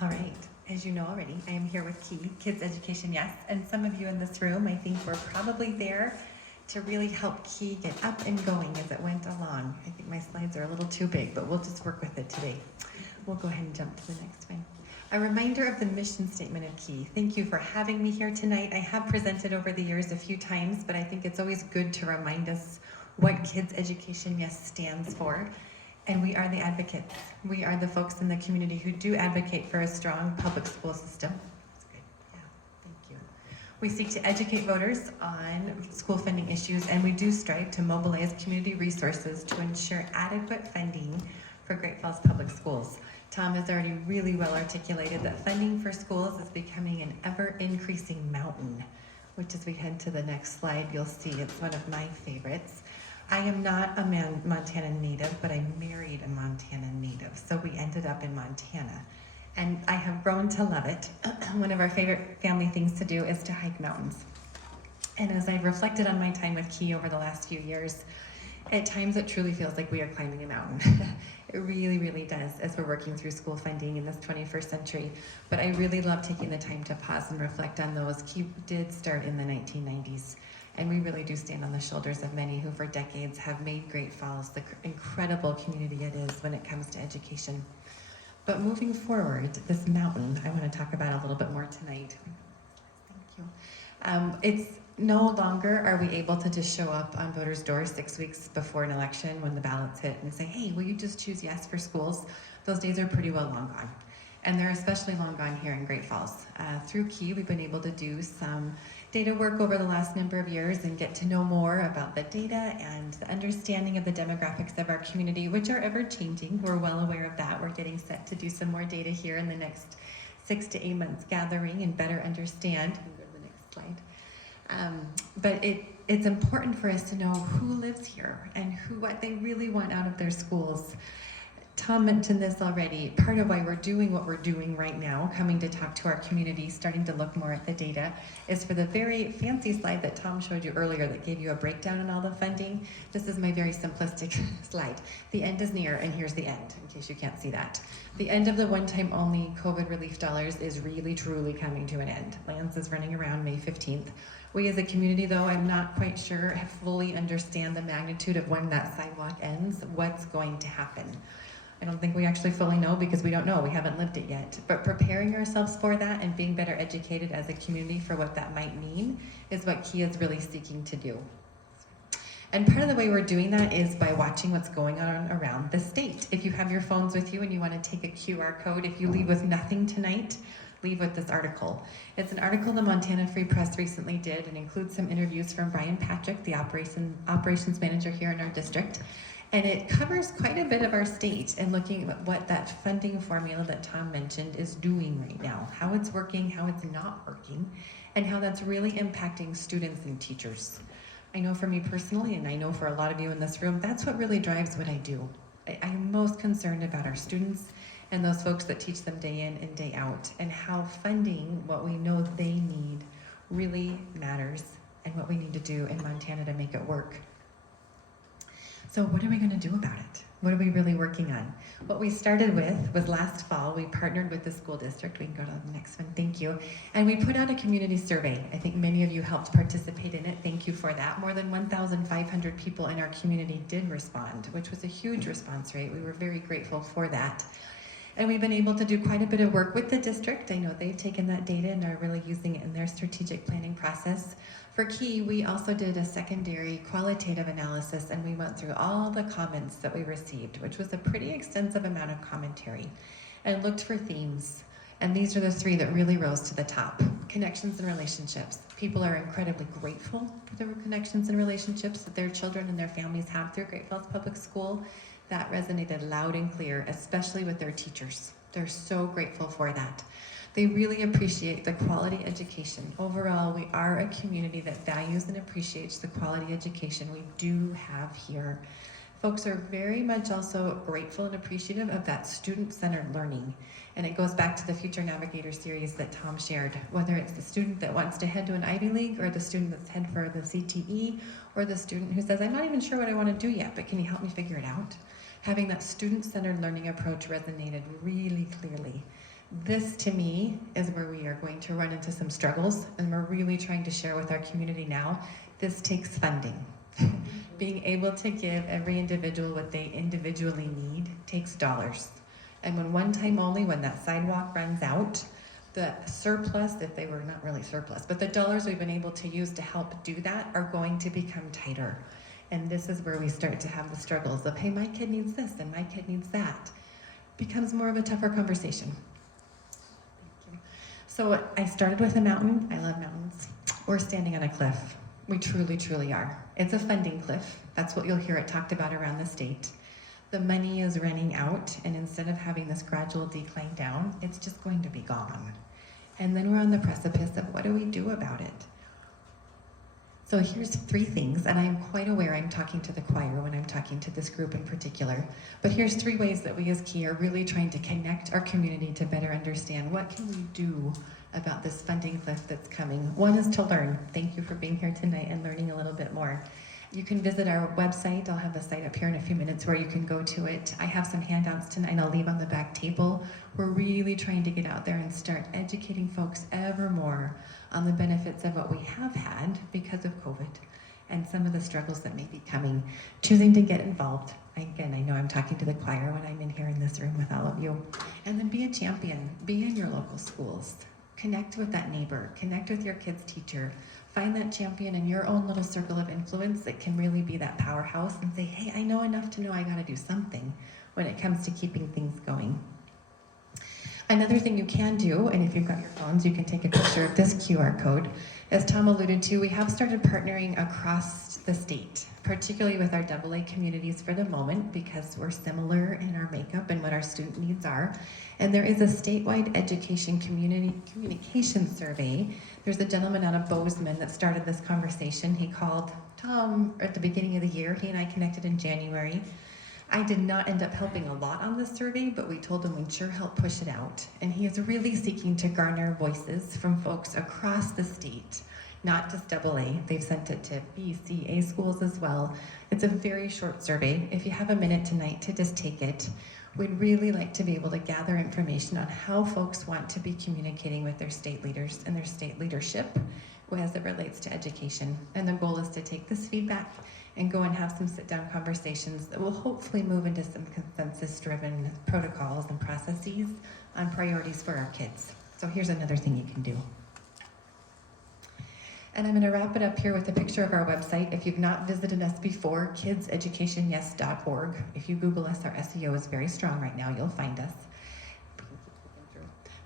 All right, as you know already, I am here with Key, Kids Education Yes, and some of you in this room, I think were probably there to really help Key get up and going as it went along. I think my slides are a little too big, but we'll just work with it today. We'll go ahead and jump to the next one. A reminder of the mission statement of Key. Thank you for having me here tonight. I have presented over the years a few times, but I think it's always good to remind us what Kids Education Yes stands for. And we are the advocates. We are the folks in the community who do advocate for a strong public school system. That's good. Yeah, thank you. We seek to educate voters on school funding issues, and we do strive to mobilize community resources to ensure adequate funding for Great Falls Public Schools. Tom has already really well articulated that funding for schools is becoming an ever-increasing mountain, which as we head to the next slide, you'll see it's one of my favorites. I am not a Montana native, but I married a Montana native, so we ended up in Montana. And I have grown to love it. One of our favorite family things to do is to hike mountains. And as I've reflected on my time with Key over the last few years, at times it truly feels like we are climbing a mountain. It really, really does as we're working through school funding in this 21st century. But I really love taking the time to pause and reflect on those. Key did start in the 1990s. And we really do stand on the shoulders of many who for decades have made Great Falls the incredible community it is when it comes to education. But moving forward, this mountain, I want to talk about a little bit more tonight. Thank you. It's no longer are we able to just show up on voters' doors 6 weeks before an election when the ballots hit and say, hey, will you just choose yes for schools? Those days are pretty well long gone. And they're especially long gone here in Great Falls. Through Key, we've been able to do some data work over the last number of years and get to know more about the data and the understanding of the demographics of our community, which are ever changing. We're well aware of that. We're getting set to do some more data here in the next 6 to 8 months, gathering and better understand. Can we go to the next slide? But it's important for us to know who lives here and what they really want out of their schools. Tom mentioned this already. Part of why we're doing what we're doing right now, coming to talk to our community, starting to look more at the data, is for the very fancy slide that Tom showed you earlier that gave you a breakdown on all the funding. This is my very simplistic slide. The end is near, and here's the end, in case you can't see that. The end of the one-time only COVID relief dollars is really, truly coming to an end. Lance is running around May 15th. We as a community, though, I'm not quite sure, fully understand the magnitude of when that sidewalk ends, what's going to happen. I don't think we actually fully know because we don't know. We haven't lived it yet. But preparing ourselves for that and being better educated as a community for what that might mean is what Key is really seeking to do. And part of the way we're doing that is by watching what's going on around the state. If you have your phones with you and you want to take a QR code, if you leave with nothing tonight, leave with this article. It's an article the Montana Free Press recently did and includes some interviews from Brian Patrick, the operations manager here in our district. And it covers quite a bit of our state and looking at what that funding formula that Tom mentioned is doing right now, how it's working, how it's not working, and how that's really impacting students and teachers. I know for me personally, and I know for a lot of you in this room, that's what really drives what I do. I'm most concerned about our students and those folks that teach them day in and day out, and how funding what we know they need really matters, and what we need to do in Montana to make it work. So what are we going to do about it? What are we really working on? What we started with was last fall, we partnered with the school district. We can go to the next one, thank you. And we put out a community survey. I think many of you helped participate in it. Thank you for that. More than 1,500 people in our community did respond, which was a huge response rate. We were very grateful for that. And we've been able to do quite a bit of work with the district. I know they've taken that data and are really using it in their strategic planning process. For Key, we also did a secondary qualitative analysis, and we went through all the comments that we received, which was a pretty extensive amount of commentary, and looked for themes. And these are the three that really rose to the top. Connections and relationships. People are incredibly grateful for the connections and relationships that their children and their families have through Great Falls Public School. That resonated loud and clear, especially with their teachers. They're so grateful for that. They really appreciate the quality education. Overall, we are a community that values and appreciates the quality education we do have here. Folks are very much also grateful and appreciative of that student-centered learning. And it goes back to the Future Navigator series that Tom shared, whether it's the student that wants to head to an Ivy League, or the student that's headed for the CTE, or the student who says, I'm not even sure what I want to do yet, but can you help me figure it out? Having that student-centered learning approach resonated really clearly. This, to me, is where we are going to run into some struggles, and we're really trying to share with our community now. This takes funding. Being able to give every individual what they individually need takes dollars. And when one time only, when that sidewalk runs out, the surplus, if they were not really surplus, but the dollars we've been able to use to help do that are going to become tighter. And this is where we start to have the struggles of, hey, my kid needs this and my kid needs that. Becomes more of a tougher conversation. So I started with a mountain. I love mountains. We're standing on a cliff. We truly, truly are. It's a funding cliff. That's what you'll hear it talked about around the state. The money is running out, and instead of having this gradual decline down, it's just going to be gone. And then we're on the precipice of what do we do about it? So here's three things, and I'm quite aware I'm talking to the choir when I'm talking to this group in particular, but here's three ways that we as Key are really trying to connect our community to better understand what can we do about this funding cliff that's coming. One is to learn. Thank you for being here tonight and learning a little bit more. You can visit our website. I'll have the site up here in a few minutes where you can go to it. I have some handouts tonight I'll leave on the back table. We're really trying to get out there and start educating folks ever more on the benefits of what we have had because of COVID and some of the struggles that may be coming. Choosing to get involved. Again, I know I'm talking to the choir when I'm in here in this room with all of you. And then be a champion. Be in your local schools. Connect with that neighbor. Connect with your kid's teacher. Find that champion in your own little circle of influence that can really be that powerhouse and say, hey, I know enough to know I gotta do something when it comes to keeping things going. Another thing you can do, and if you've got your phones, you can take a picture of this QR code. As Tom alluded to, we have started partnering across the state, particularly with our AA communities for the moment, because we're similar in our makeup and what our student needs are. And there is a statewide education communication survey. There's a gentleman out of Bozeman that started this conversation. He called Tom at the beginning of the year. He and I connected in January. I did not end up helping a lot on this survey, but we told him we'd sure help push it out. And he is really seeking to garner voices from folks across the state, not just AA. They've sent it to B, C, A schools as well. It's a very short survey. If you have a minute tonight to just take it, we'd really like to be able to gather information on how folks want to be communicating with their state leaders and their state leadership as it relates to education. And the goal is to take this feedback and go and have some sit-down conversations that will hopefully move into some consensus-driven protocols and processes on priorities for our kids. So here's another thing you can do. And I'm gonna wrap it up here with a picture of our website. If you've not visited us before, kidseducationyes.org. If you Google us, our SEO is very strong right now, you'll find us.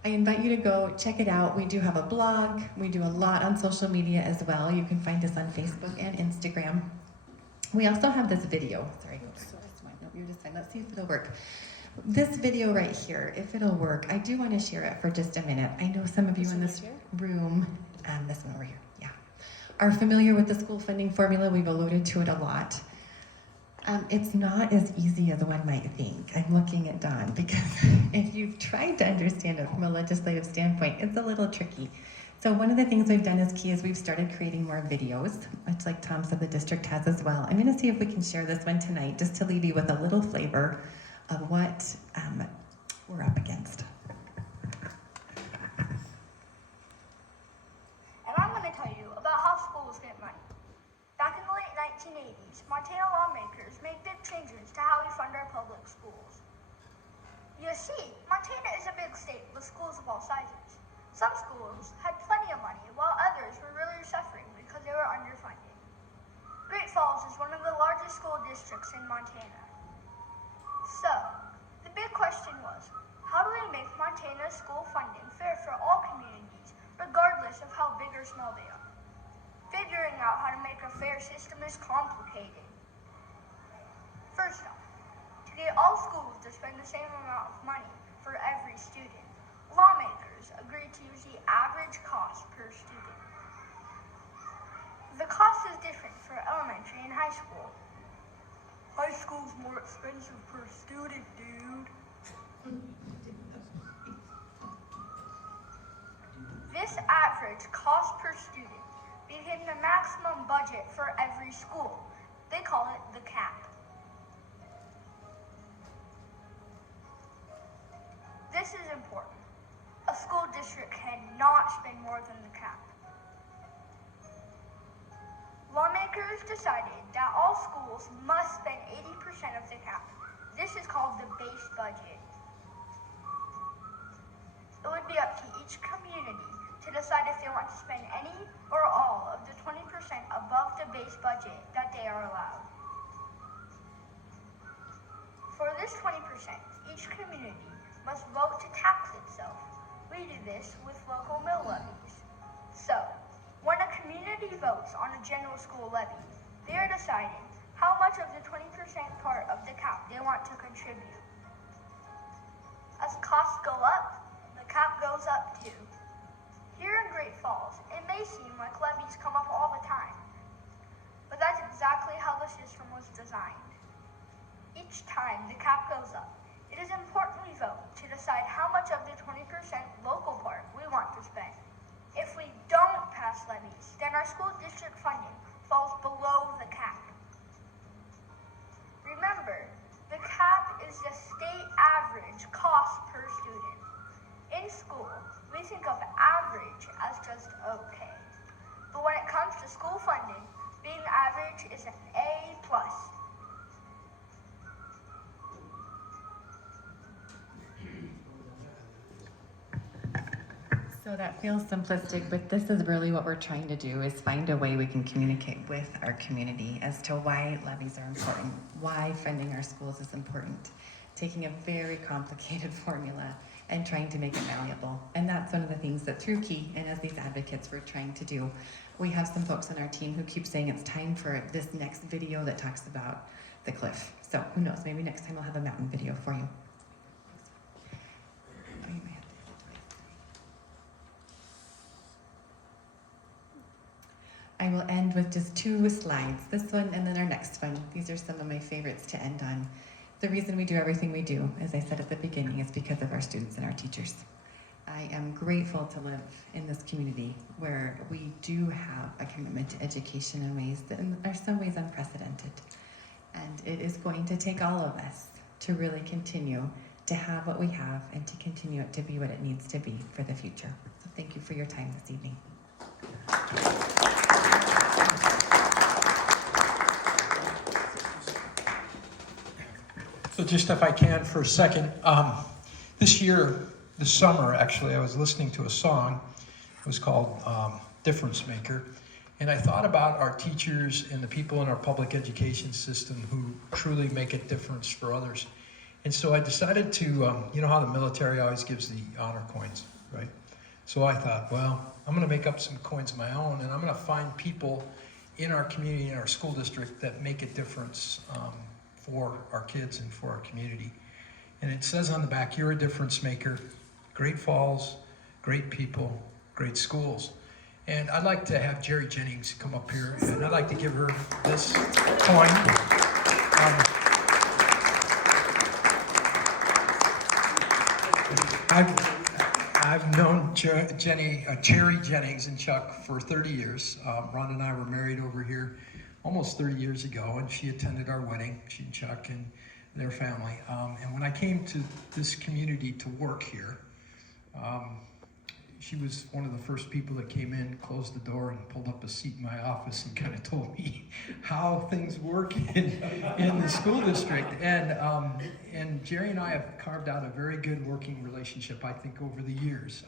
I invite you to go check it out. We do have a blog. We do a lot on social media as well. You can find us on Facebook and Instagram. We also have this video. Sorry. you're just fine. Let's see if it'll work. This video right here, if it'll work, I do want to share it for just a minute. I know some of you in this room, this one over here, yeah, are familiar with the school funding formula. We've alluded to it a lot. It's not as easy as one might think. I'm looking at Dawn because if you've tried to understand it from a legislative standpoint, it's a little tricky. So one of the things we've done as Key is we've started creating more videos, which like Tom said, the district has as well. I'm gonna see if we can share this one tonight just to leave you with a little flavor of what we're up against. And I'm going to tell you about how schools get money. Back in the late 1980s, Montana lawmakers made big changes to how we fund our public schools. You see, Montana is a big state with schools of all sizes. Some schools had plenty of money, while others were really suffering because they were underfunded. Great Falls is one of the largest school districts in Montana. So, the big question was, how do we make Montana's school funding fair for all communities, regardless of how big or small they are? Figuring out how to make a fair system is complicated. First off, to get all schools to spend the same amount of money for every student, lawmakers agreed to use the average cost per student. The cost is different for elementary and high school. High school's more expensive per student, dude. This average cost per student became the maximum budget for every school. They call it the cap. This is important. A school district cannot spend more than the cap. Lawmakers decided that all schools must spend 80% of the cap. This is called the base budget. It would be up to each community to decide if they want to spend any or all of the 20% above the base budget that they are allowed. For this 20%, each community must vote to tax itself. We do this with local mill levies. So, when a community votes on a general school levy, they are deciding how much of the 20% part of the cap they want to contribute. As costs go up, the cap goes up too. Here in Great Falls, it may seem like levies come up all the time, but that's exactly how the system was designed. Each time the cap goes up, it is important we vote to decide how much of the 20% local part we want to spend. If we don't pass levies, then our school district funding falls below the cap. Remember, the cap is the state average cost per student. In school, we think of average as just okay. But when it comes to school funding, being average is an A+. So that feels simplistic, but this is really what we're trying to do, is find a way we can communicate with our community as to why levies are important, why funding our schools is important, taking a very complicated formula and trying to make it malleable. And that's one of the things that through Key and as these advocates we're trying to do. We have some folks on our team who keep saying it's time for this next video that talks about the cliff. So who knows, maybe next time I'll have a mountain video for you. I will end with just 2 slides, this one and then our next one. These are some of my favorites to end on. The reason we do everything we do, as I said at the beginning, is because of our students and our teachers. I am grateful to live in this community where we do have a commitment to education in ways that are some ways unprecedented. And it is going to take all of us to really continue to have what we have and to continue it to be what it needs to be for the future. So thank you for your time this evening. So just if I can for a second, this summer actually, I was listening to a song. It was called Difference Maker. And I thought about our teachers and the people in our public education system who truly make a difference for others. And so I decided to, you know how the military always gives the honor coins, right? So I thought, well, I'm gonna make up some coins of my own and I'm gonna find people in our community, in our school district that make a difference for our kids and for our community. And it says on the back, you're a difference maker, Great Falls, great people, great schools. And I'd like to have Jerry Jennings come up here, and I'd like to give her this coin. I've known Jerry Jennings and Chuck for 30 years. Ron and I were married over here almost 30 years ago, and she attended our wedding, she and Chuck and their family. And when I came to this community to work here, she was one of the first people that came in, closed the door, and pulled up a seat in my office and kind of told me how things work in the school district. And Jerry and I have carved out a very good working relationship, I think, over the years.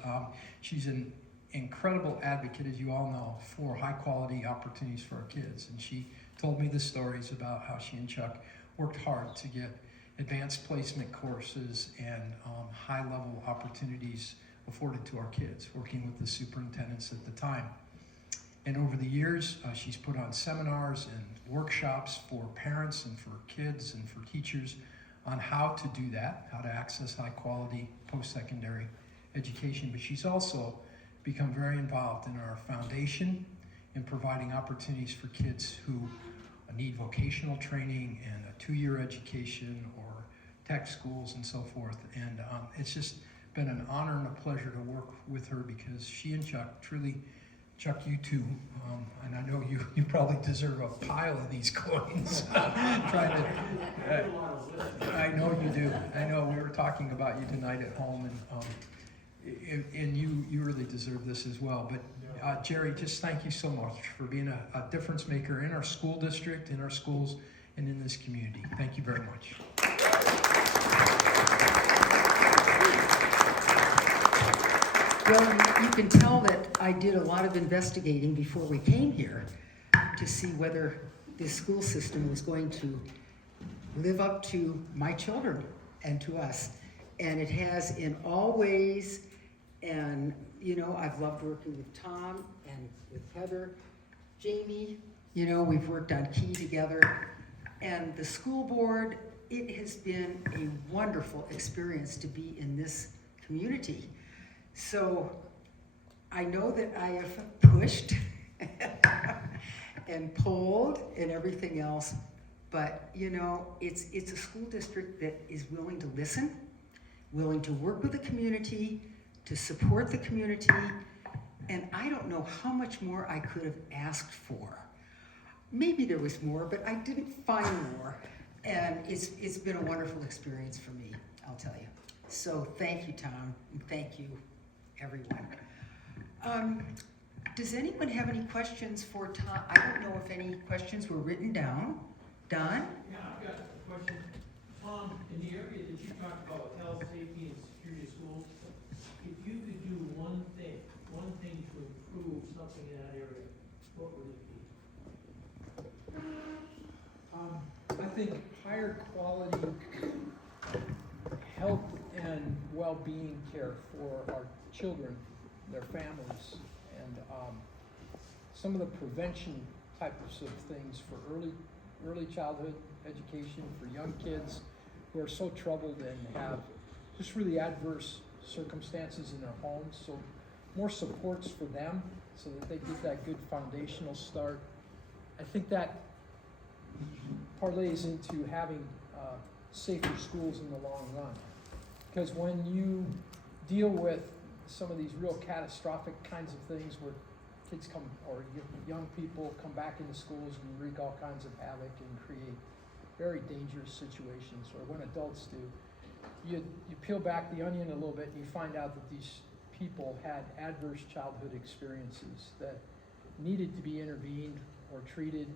She's an incredible advocate, as you all know, for high quality opportunities for our kids. And she told me the stories about how she and Chuck worked hard to get advanced placement courses and high level opportunities afforded to our kids, working with the superintendents at the time. And over the years, she's put on seminars and workshops for parents and for kids and for teachers on how to do that, how to access high quality post-secondary education. But she's also become very involved in our foundation in providing opportunities for kids who need vocational training and a 2-year education or tech schools and so forth. And it's just been an honor and a pleasure to work with her, because she and Chuck truly, Chuck, you too, and I know you probably deserve a pile of these coins. I know you do. I know we were talking about you tonight at home, and you really deserve this as well. But Jerry, just thank you so much for being a difference maker in our school district, in our schools, and in this community. Thank you very much. Well, you can tell that I did a lot of investigating before we came here to see whether this school system was going to live up to my children and to us. And it has in all ways. And, you know, I've loved working with Tom and with Heather, Jamie. You know, we've worked on Key together. And the school board, it has been a wonderful experience to be in this community. So I know that I have pushed and pulled and everything else, but you know, it's a school district that is willing to listen, willing to work with the community, to support the community, and I don't know how much more I could have asked for. Maybe there was more, but I didn't find more, and it's been a wonderful experience for me, I'll tell you. So thank you, Tom, and thank you, everyone. Does anyone have any questions for Tom? I don't know if any questions were written down. Don? Yeah, I've got a question. Tom, in the area that you talked about, health, safety, and security of schools, if you could do one thing to improve something in that area, what would it be? I think higher quality health and well-being care for our children, their families, and some of the prevention types of things for early childhood education for young kids who are so troubled and have just really adverse circumstances in their homes. So more supports for them so that they get that good foundational start. I think that parlays into having safer schools in the long run. Because when you deal with some of these real catastrophic kinds of things where kids come, or young people come back into schools and wreak all kinds of havoc and create very dangerous situations, or when adults do, you peel back the onion a little bit and you find out that these people had adverse childhood experiences that needed to be intervened or treated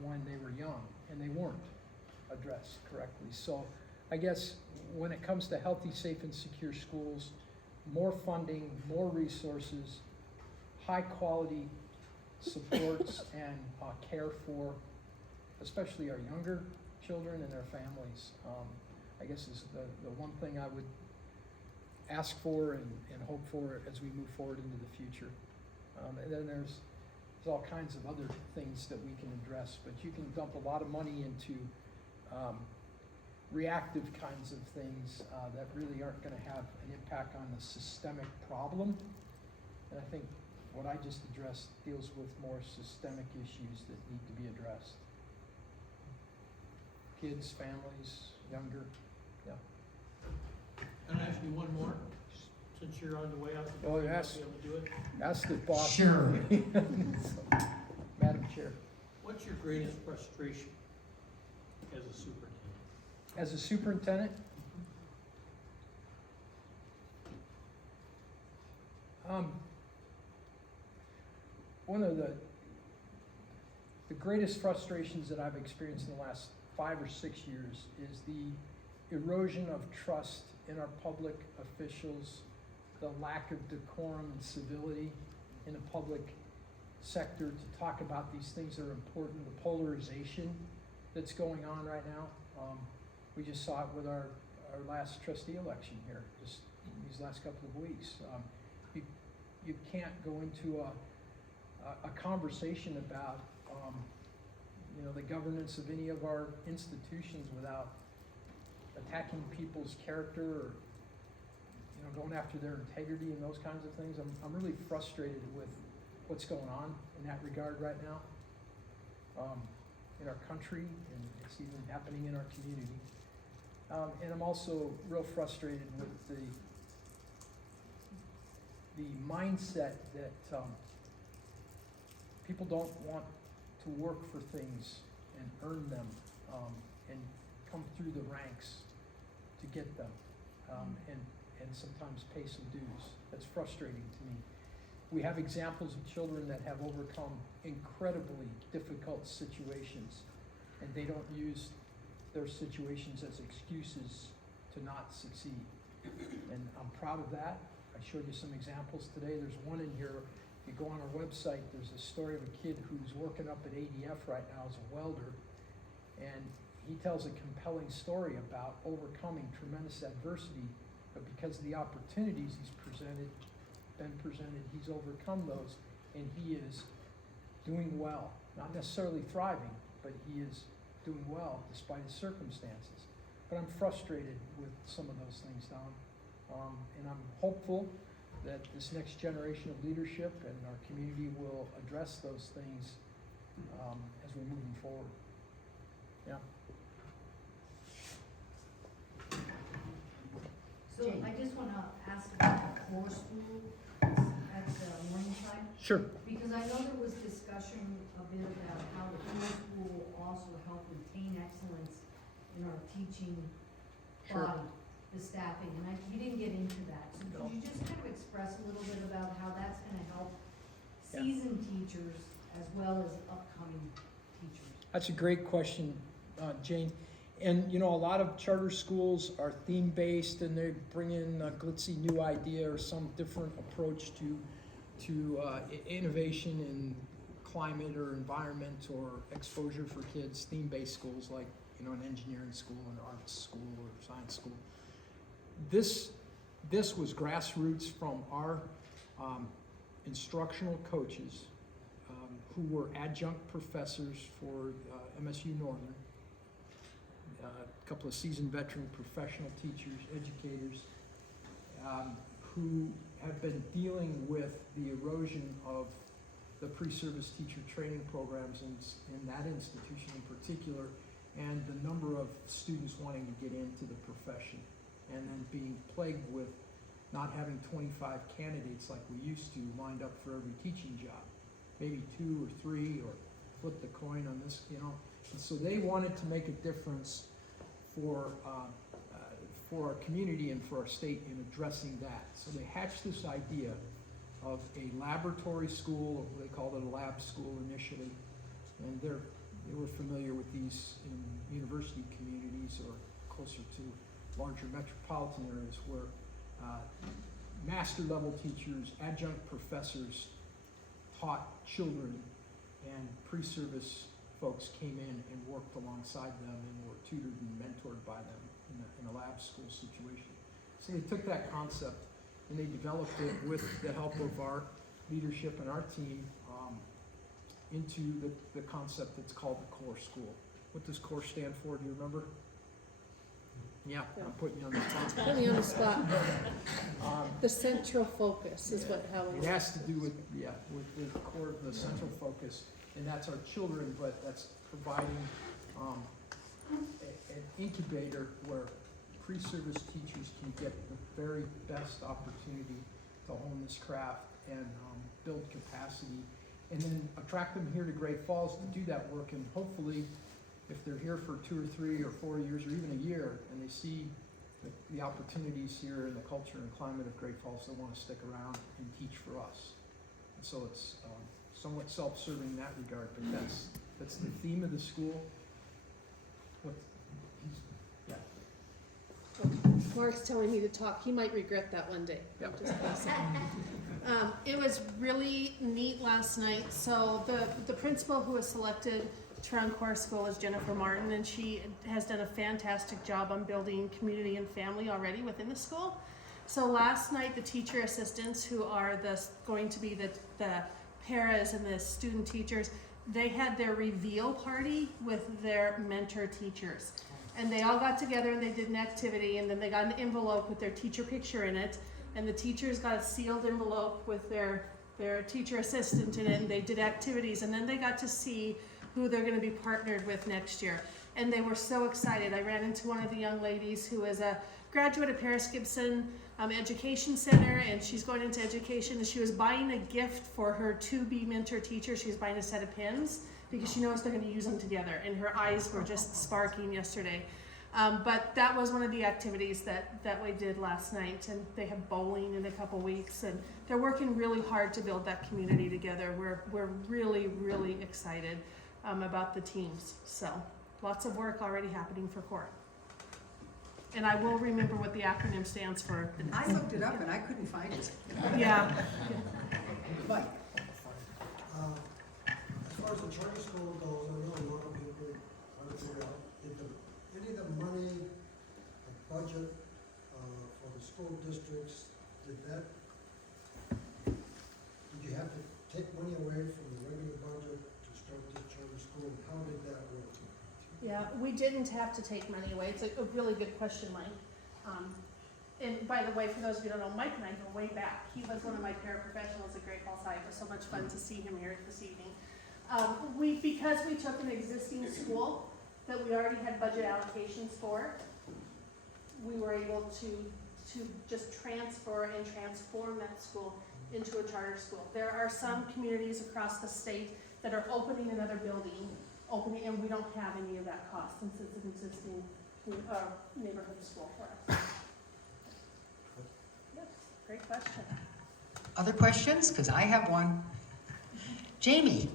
when they were young, and they weren't addressed correctly. So I guess when it comes to healthy, safe, and secure schools, more funding, more resources, high quality supports and care for especially our younger children and their families, I guess is the one thing I would ask for and hope for as we move forward into the future. And then there's all kinds of other things that we can address, but you can dump a lot of money into reactive kinds of things that really aren't going to have an impact on the systemic problem. And I think what I just addressed deals with more systemic issues that need to be addressed. Kids, families, younger, yeah. Can I ask you one more, since you're on the way out the Oh, door, you might yes. be able to do it? Ask the boss. Sure. Madam Chair. What's your greatest frustration as a superintendent? As a superintendent, one of the greatest frustrations that I've experienced in the last 5 or 6 years is the erosion of trust in our public officials, the lack of decorum and civility in the public sector to talk about these things that are important, the polarization that's going on right now. We just saw it with our last trustee election here, just these last couple of weeks. You can't go into a conversation about the governance of any of our institutions without attacking people's character or going after their integrity and those kinds of things. I'm really frustrated with what's going on in that regard right now in our country, and it's even happening in our community. And I'm also real frustrated with the mindset that people don't want to work for things and earn them and come through the ranks to get them and sometimes pay some dues. That's frustrating to me. We have examples of children that have overcome incredibly difficult situations, and they don't use their situations as excuses to not succeed. And I'm proud of that. I showed you some examples today. There's one in here. If you go on our website, there's a story of a kid who's working up at ADF right now as a welder, and he tells a compelling story about overcoming tremendous adversity, but because of the opportunities been presented, he's overcome those, and he is doing well. Not necessarily thriving, but he is doing well despite his circumstances. But I'm frustrated with some of those things, Don. And I'm hopeful that this next generation of leadership and our community will address those things as we're moving forward. Yeah. So I just want to ask about the core school at the Morningside. Sure. Because I know there was discussion a bit about how the core school will also help retain excellence in our teaching Sure. body, the staffing, and you didn't get into that. So No. could you just kind of express a little bit about how that's going to help Yeah. seasoned teachers as well as upcoming teachers? That's a great question, Jane. And a lot of charter schools are theme-based, and they bring in a glitzy new idea or some different approach to innovation in climate or environment or exposure for kids. Theme-based schools like an engineering school, an arts school, or science school. This was grassroots from our instructional coaches who were adjunct professors for MSU Northern. A couple of seasoned veteran professional teachers, educators, who have been dealing with the erosion of the pre-service teacher training programs in that institution in particular, and the number of students wanting to get into the profession, and then being plagued with not having 25 candidates like we used to lined up for every teaching job, maybe 2 or 3, or flip the coin on this, And so they wanted to make a difference for our community and for our state in addressing that. So they hatched this idea of a laboratory school, or they called it a lab school initially, and they were familiar with these in university communities or closer to larger metropolitan areas where master level teachers, adjunct professors taught children, and pre-service folks came in and worked alongside them and were tutored and mentored by them in a lab school situation. So they took that concept and they developed it with the help of our leadership and our team into the concept that's called the core school, what does CORE stand for? Do you remember? Yeah, I'm putting you on the spot. Put me on the spot. The central focus is what Helen. It has to do with, yeah, with CORE, the central focus, and that's our children, but that's providing an incubator where pre-service teachers can get the very best opportunity to hone this craft and build capacity, and then attract them here to Great Falls to do that work, and hopefully, if they're here for 2 or 3 or 4 years or even a year, and they see the opportunities here and the culture and climate of Great Falls, they'll want to stick around and teach for us. And so it's somewhat self-serving in that regard, but that's the theme of the school. Yeah. Mark's telling me to talk. He might regret that one day. Yeah. I'm just gonna say. It was really neat last night. So the principal who was selected to run CORE School is Jennifer Martin, and she has done a fantastic job on building community and family already within the school. So last night, the teacher assistants, who are going to be the paras and the student teachers, they had their reveal party with their mentor teachers. And they all got together and they did an activity, and then they got an envelope with their teacher picture in it, and the teachers got a sealed envelope with their teacher assistant in it, and they did activities, and then they got to see who they're going to be partnered with next year. And they were so excited. I ran into one of the young ladies who is a graduate of Paris Gibson Education Center, and she's going into education, and she was buying a gift for her to-be mentor teacher. She was buying a set of pins because she knows they're going to use them together, and her eyes were just sparking yesterday. But that was one of the activities that we did last night, and they have bowling in a couple weeks, and they're working really hard to build that community together. We're really, really excited about the teams. So lots of work already happening for CORE. And I will remember what the acronym stands for. I looked it up and I couldn't find it. Yeah. Mike? As far as the charter school goes, I really want to be able to figure out if any of the money, like budget for the school districts, did you have to take money away from the regular budget to start this charter school? How did that work? Yeah, we didn't have to take money away. It's a really good question, Mike. And by the way, for those of you who don't know, Mike and I go way back. He was one of my paraprofessionals at Great Falls High. It was so much fun to see him here this evening. Because we took an existing school that we already had budget allocations for, we were able to just transfer and transform that school into a charter school. There are some communities across the state that are opening another building, and we don't have any of that cost since it's an existing neighborhood school for us. Yes, great question. Other questions? Because I have one. Jamie,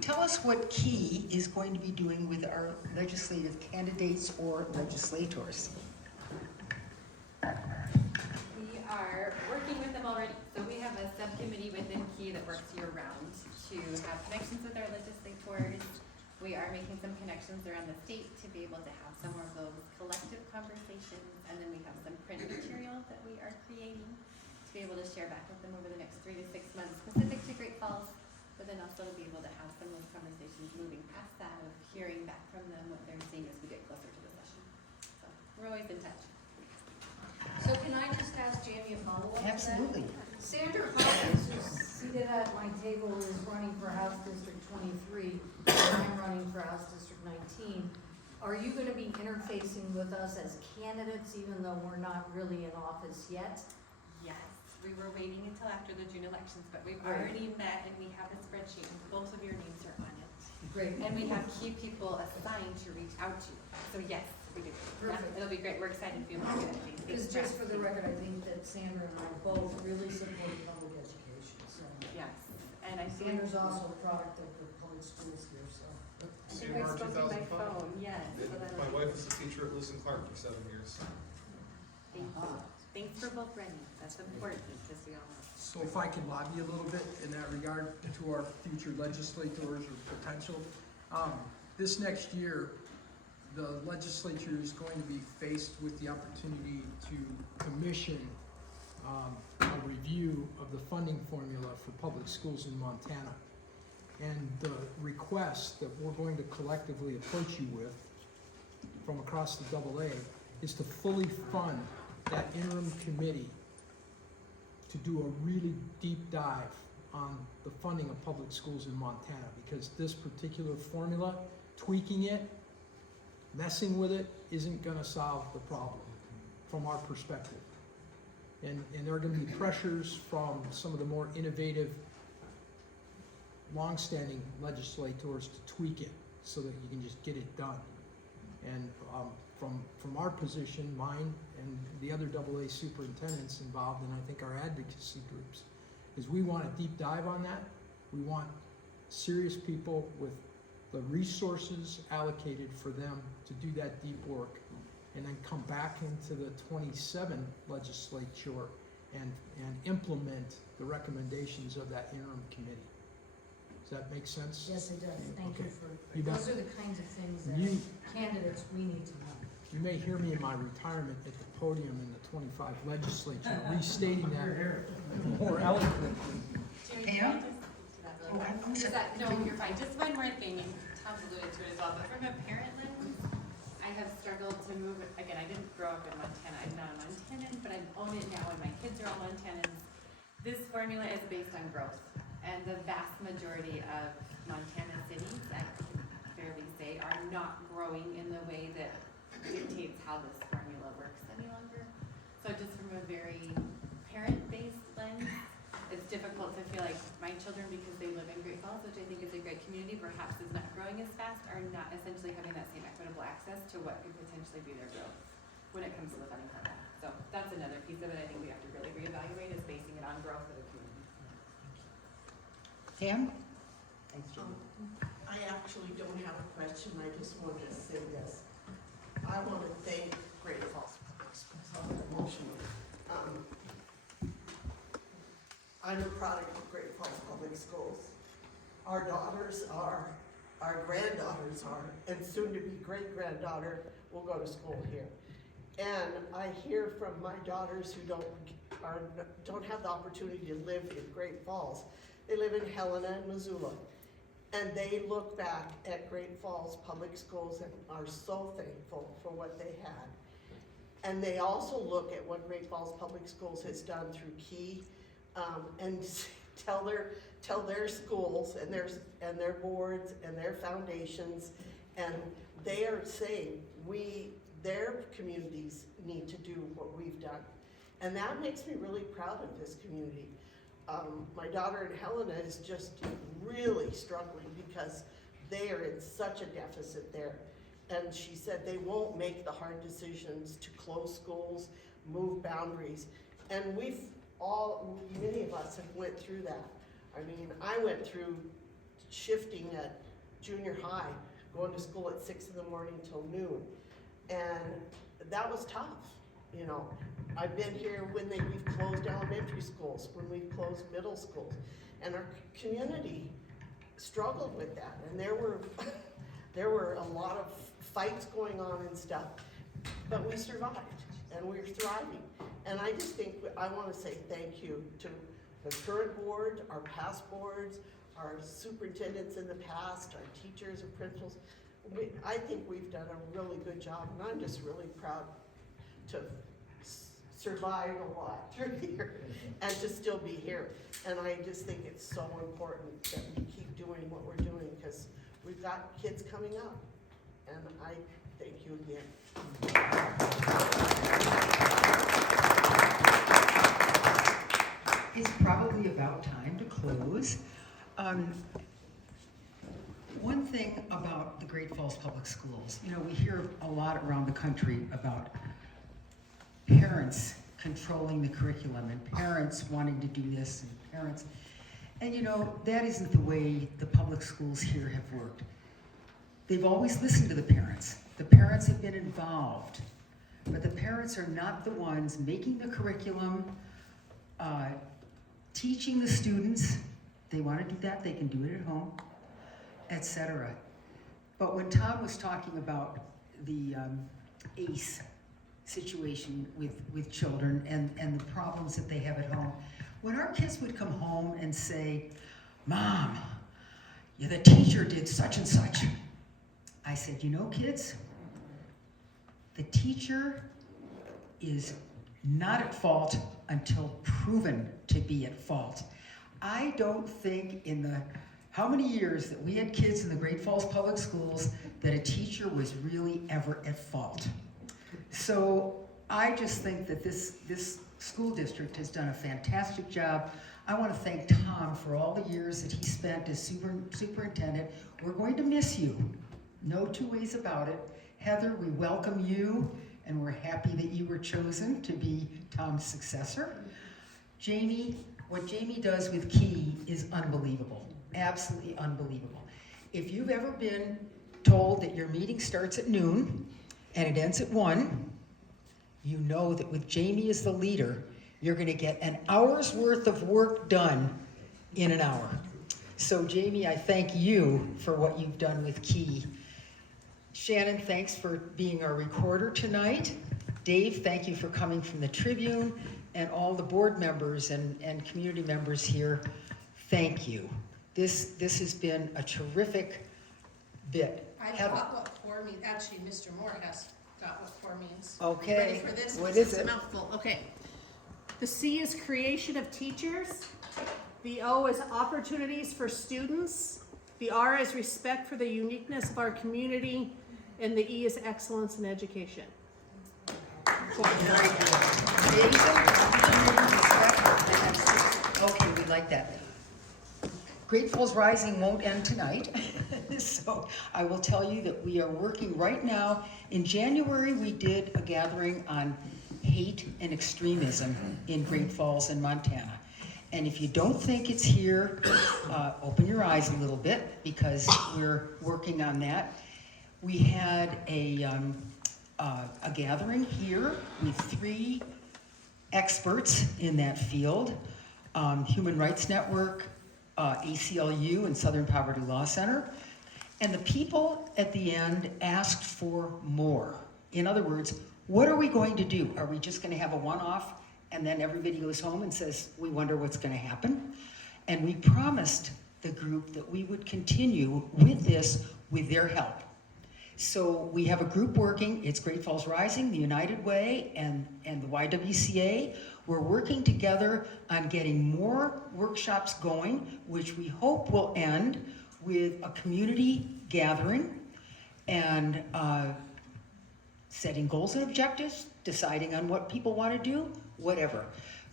tell us what Key is going to be doing with our legislative candidates or legislators. We are working with them already. So we have a subcommittee within Key that works year-round to have connections with our legislators. We are making some connections around the state to be able to have some more of those collective conversations, and then we have some print material that we are creating to be able to share back with them over the next 3 to 6 months specific to Great Falls, but then also to be able to have some of those conversations moving past that of hearing back from them what they're seeing as we get closer to the session. So we're always in touch. So can I just ask Jamie a follow-up? Absolutely. Sandra Hawkins, who's seated at my table, is running for House District 23, and I'm running for House District 19. Are you going to be interfacing with us as candidates, even though we're not really in office yet? Yes, we were waiting until after the June elections, but we've Great. already met and we have a spreadsheet and both of your names are on it. Great. And we have key people assigned to reach out to. So yes, we do. Perfect. Yeah, it'll be great. We're excited to be able to do that. Because just for the record, I think that Sandra and I both really support public education. So Yes, and I think Sandra's also a product of the public schools here, so. I spoke to my phone. Yes. So that My wife was a teacher at Lewis and Clark for 7 years. Thank you. Thanks for both running. That's important, as we all know. So if I can lobby a little bit in that regard to our future legislators or potential, this next year, the legislature is going to be faced with the opportunity to commission a review of the funding formula for public schools in Montana. And the request that we're going to collectively approach you with from across the AA is to fully fund that interim committee to do a really deep dive on the funding of public schools in Montana, because this particular formula, tweaking it, messing with it, isn't gonna solve the problem from our perspective. And there are gonna be pressures from some of the more innovative, long-standing legislators to tweak it so that you can just get it done. And from our position, mine and the other AA superintendents involved, and I think our advocacy groups, is we want a deep dive on that. We want serious people with the resources allocated for them to do that deep work, and then come back into the 27 legislature and implement the recommendations of that interim committee. Does that make sense? Yes, it does. Thank you Okay. for, You bet. those are the kinds of things that You- candidates we need to know. You may hear me in my retirement at the podium in the 25 legislature restating that more eloquently. Pam? No, you're fine. Just one more thing, and Tom's alluded to it as well, but from a parent lens, I have struggled to move, again, I didn't grow up in Montana, I'm not a Montanan, but I own it now and my kids are all Montanans. This formula is based on growth, and the vast majority of Montana cities, I can fairly say, are not growing in the way that dictates how this formula works any longer. So just from a very parent-based lens, it's difficult to feel like my children, because they live in Great Falls, which I think is a great community, perhaps is not growing as fast, are not essentially having that same equitable access to what could potentially be their growth when it comes to the funding program. So that's another piece of it I think we have to really reevaluate, is basing it on growth of the community. Pam? Thanks, Julie. I actually don't have a question, I just wanted to say this. I want to thank Great Falls Public Schools on their motion. I'm a product of Great Falls Public Schools. Our daughters are, our granddaughters are, and soon to be great-granddaughter will go to school here. And I hear from my daughters who don't have the opportunity to live in Great Falls. They live in Helena and Missoula. And they look back at Great Falls Public Schools and are so thankful for what they had. And they also look at what Great Falls Public Schools has done through Key, and tell their schools and their boards and their foundations, and they are saying their communities need to do what we've done. And that makes me really proud of this community. My daughter in Helena is just really struggling because they are in such a deficit there. And she said they won't make the hard decisions to close schools, move boundaries. And many of us have went through that. I mean, I went through shifting at junior high, going to school at 6 in the morning till noon. And that was tough, you know. I've been here when we've closed elementary schools, when we've closed middle schools. And our community struggled with that. And there were a lot of fights going on and stuff, but we survived and we're thriving. And I just think, I want to say thank you to the current board, our past boards, our superintendents in the past, our teachers and principals. I think we've done a really good job, and I'm just really proud to survive a lot through here and to still be here. And I just think it's so important that we keep doing what we're doing, because we've got kids coming up. And I thank you again. It's probably about time to close. One thing about the Great Falls Public Schools, you know, we hear a lot around the country about parents controlling the curriculum and parents wanting to do this and parents, and you know, that isn't the way the public schools here have worked. They've always listened to the parents. The parents have been involved, but the parents are not the ones making the curriculum, teaching the students. They want to do that, they can do it at home, etc. But when Tom was talking about the ACE situation with children and the problems that they have at home, when our kids would come home and say, "Mom, yeah, the teacher did such and such. I said, you know, kids, the teacher is not at fault until proven to be at fault. I don't think in the how many years that we had kids in the Great Falls Public Schools that a teacher was really ever at fault. So I just think that this school district has done a fantastic job. I want to thank Tom for all the years that he spent as superintendent. We're going to miss you. No two ways about it. Heather, we welcome you, and we're happy that you were chosen to be Tom's successor. Jamie, what Jamie does with Key is unbelievable. Absolutely unbelievable. If you've ever been told that your meeting starts at noon and it ends at 1, you know that with Jamie as the leader, you're going to get an hour's worth of work done in an hour. So Jamie, I thank you for what you've done with Key. Shannon, thanks for being our recorder tonight. Dave, thank you for coming from the Tribune. And all the board members and community members here, thank you. This has been a terrific bit. I got what for means. Actually, Mr. Moore has got what for means. Okay. Ready for this? What This is it? a mouthful. Okay. The C is creation of teachers. The O is opportunities for students. The R is respect for the uniqueness of our community. And the E is excellence in education. Very good. Okay, we like that. Great Falls Rising won't end tonight, so I will tell you that we are working right now. In January, we did a gathering on hate and extremism in Great Falls and Montana. And if you don't think it's here, open your eyes a little bit, because we're working on that. We had a gathering here with 3 experts in that field, Human Rights Network, ACLU, and Southern Poverty Law Center. And the people at the end asked for more. In other words, what are we going to do? Are we just going to have a one-off and then everybody goes home and says, we wonder what's going to happen? And we promised the group that we would continue with this with their help. So we have a group working, it's Great Falls Rising, the United Way, and the YWCA. We're working together on getting more workshops going, which we hope will end with a community gathering and setting goals and objectives, deciding on what people want to do, whatever.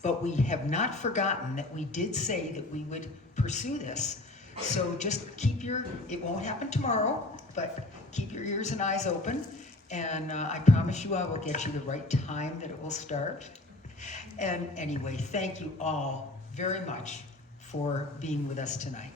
But we have not forgotten that we did say that we would pursue this. So just keep it won't happen tomorrow, but keep your ears and eyes open, and I promise you I will get you the right time that it will start. And anyway, thank you all very much for being with us tonight.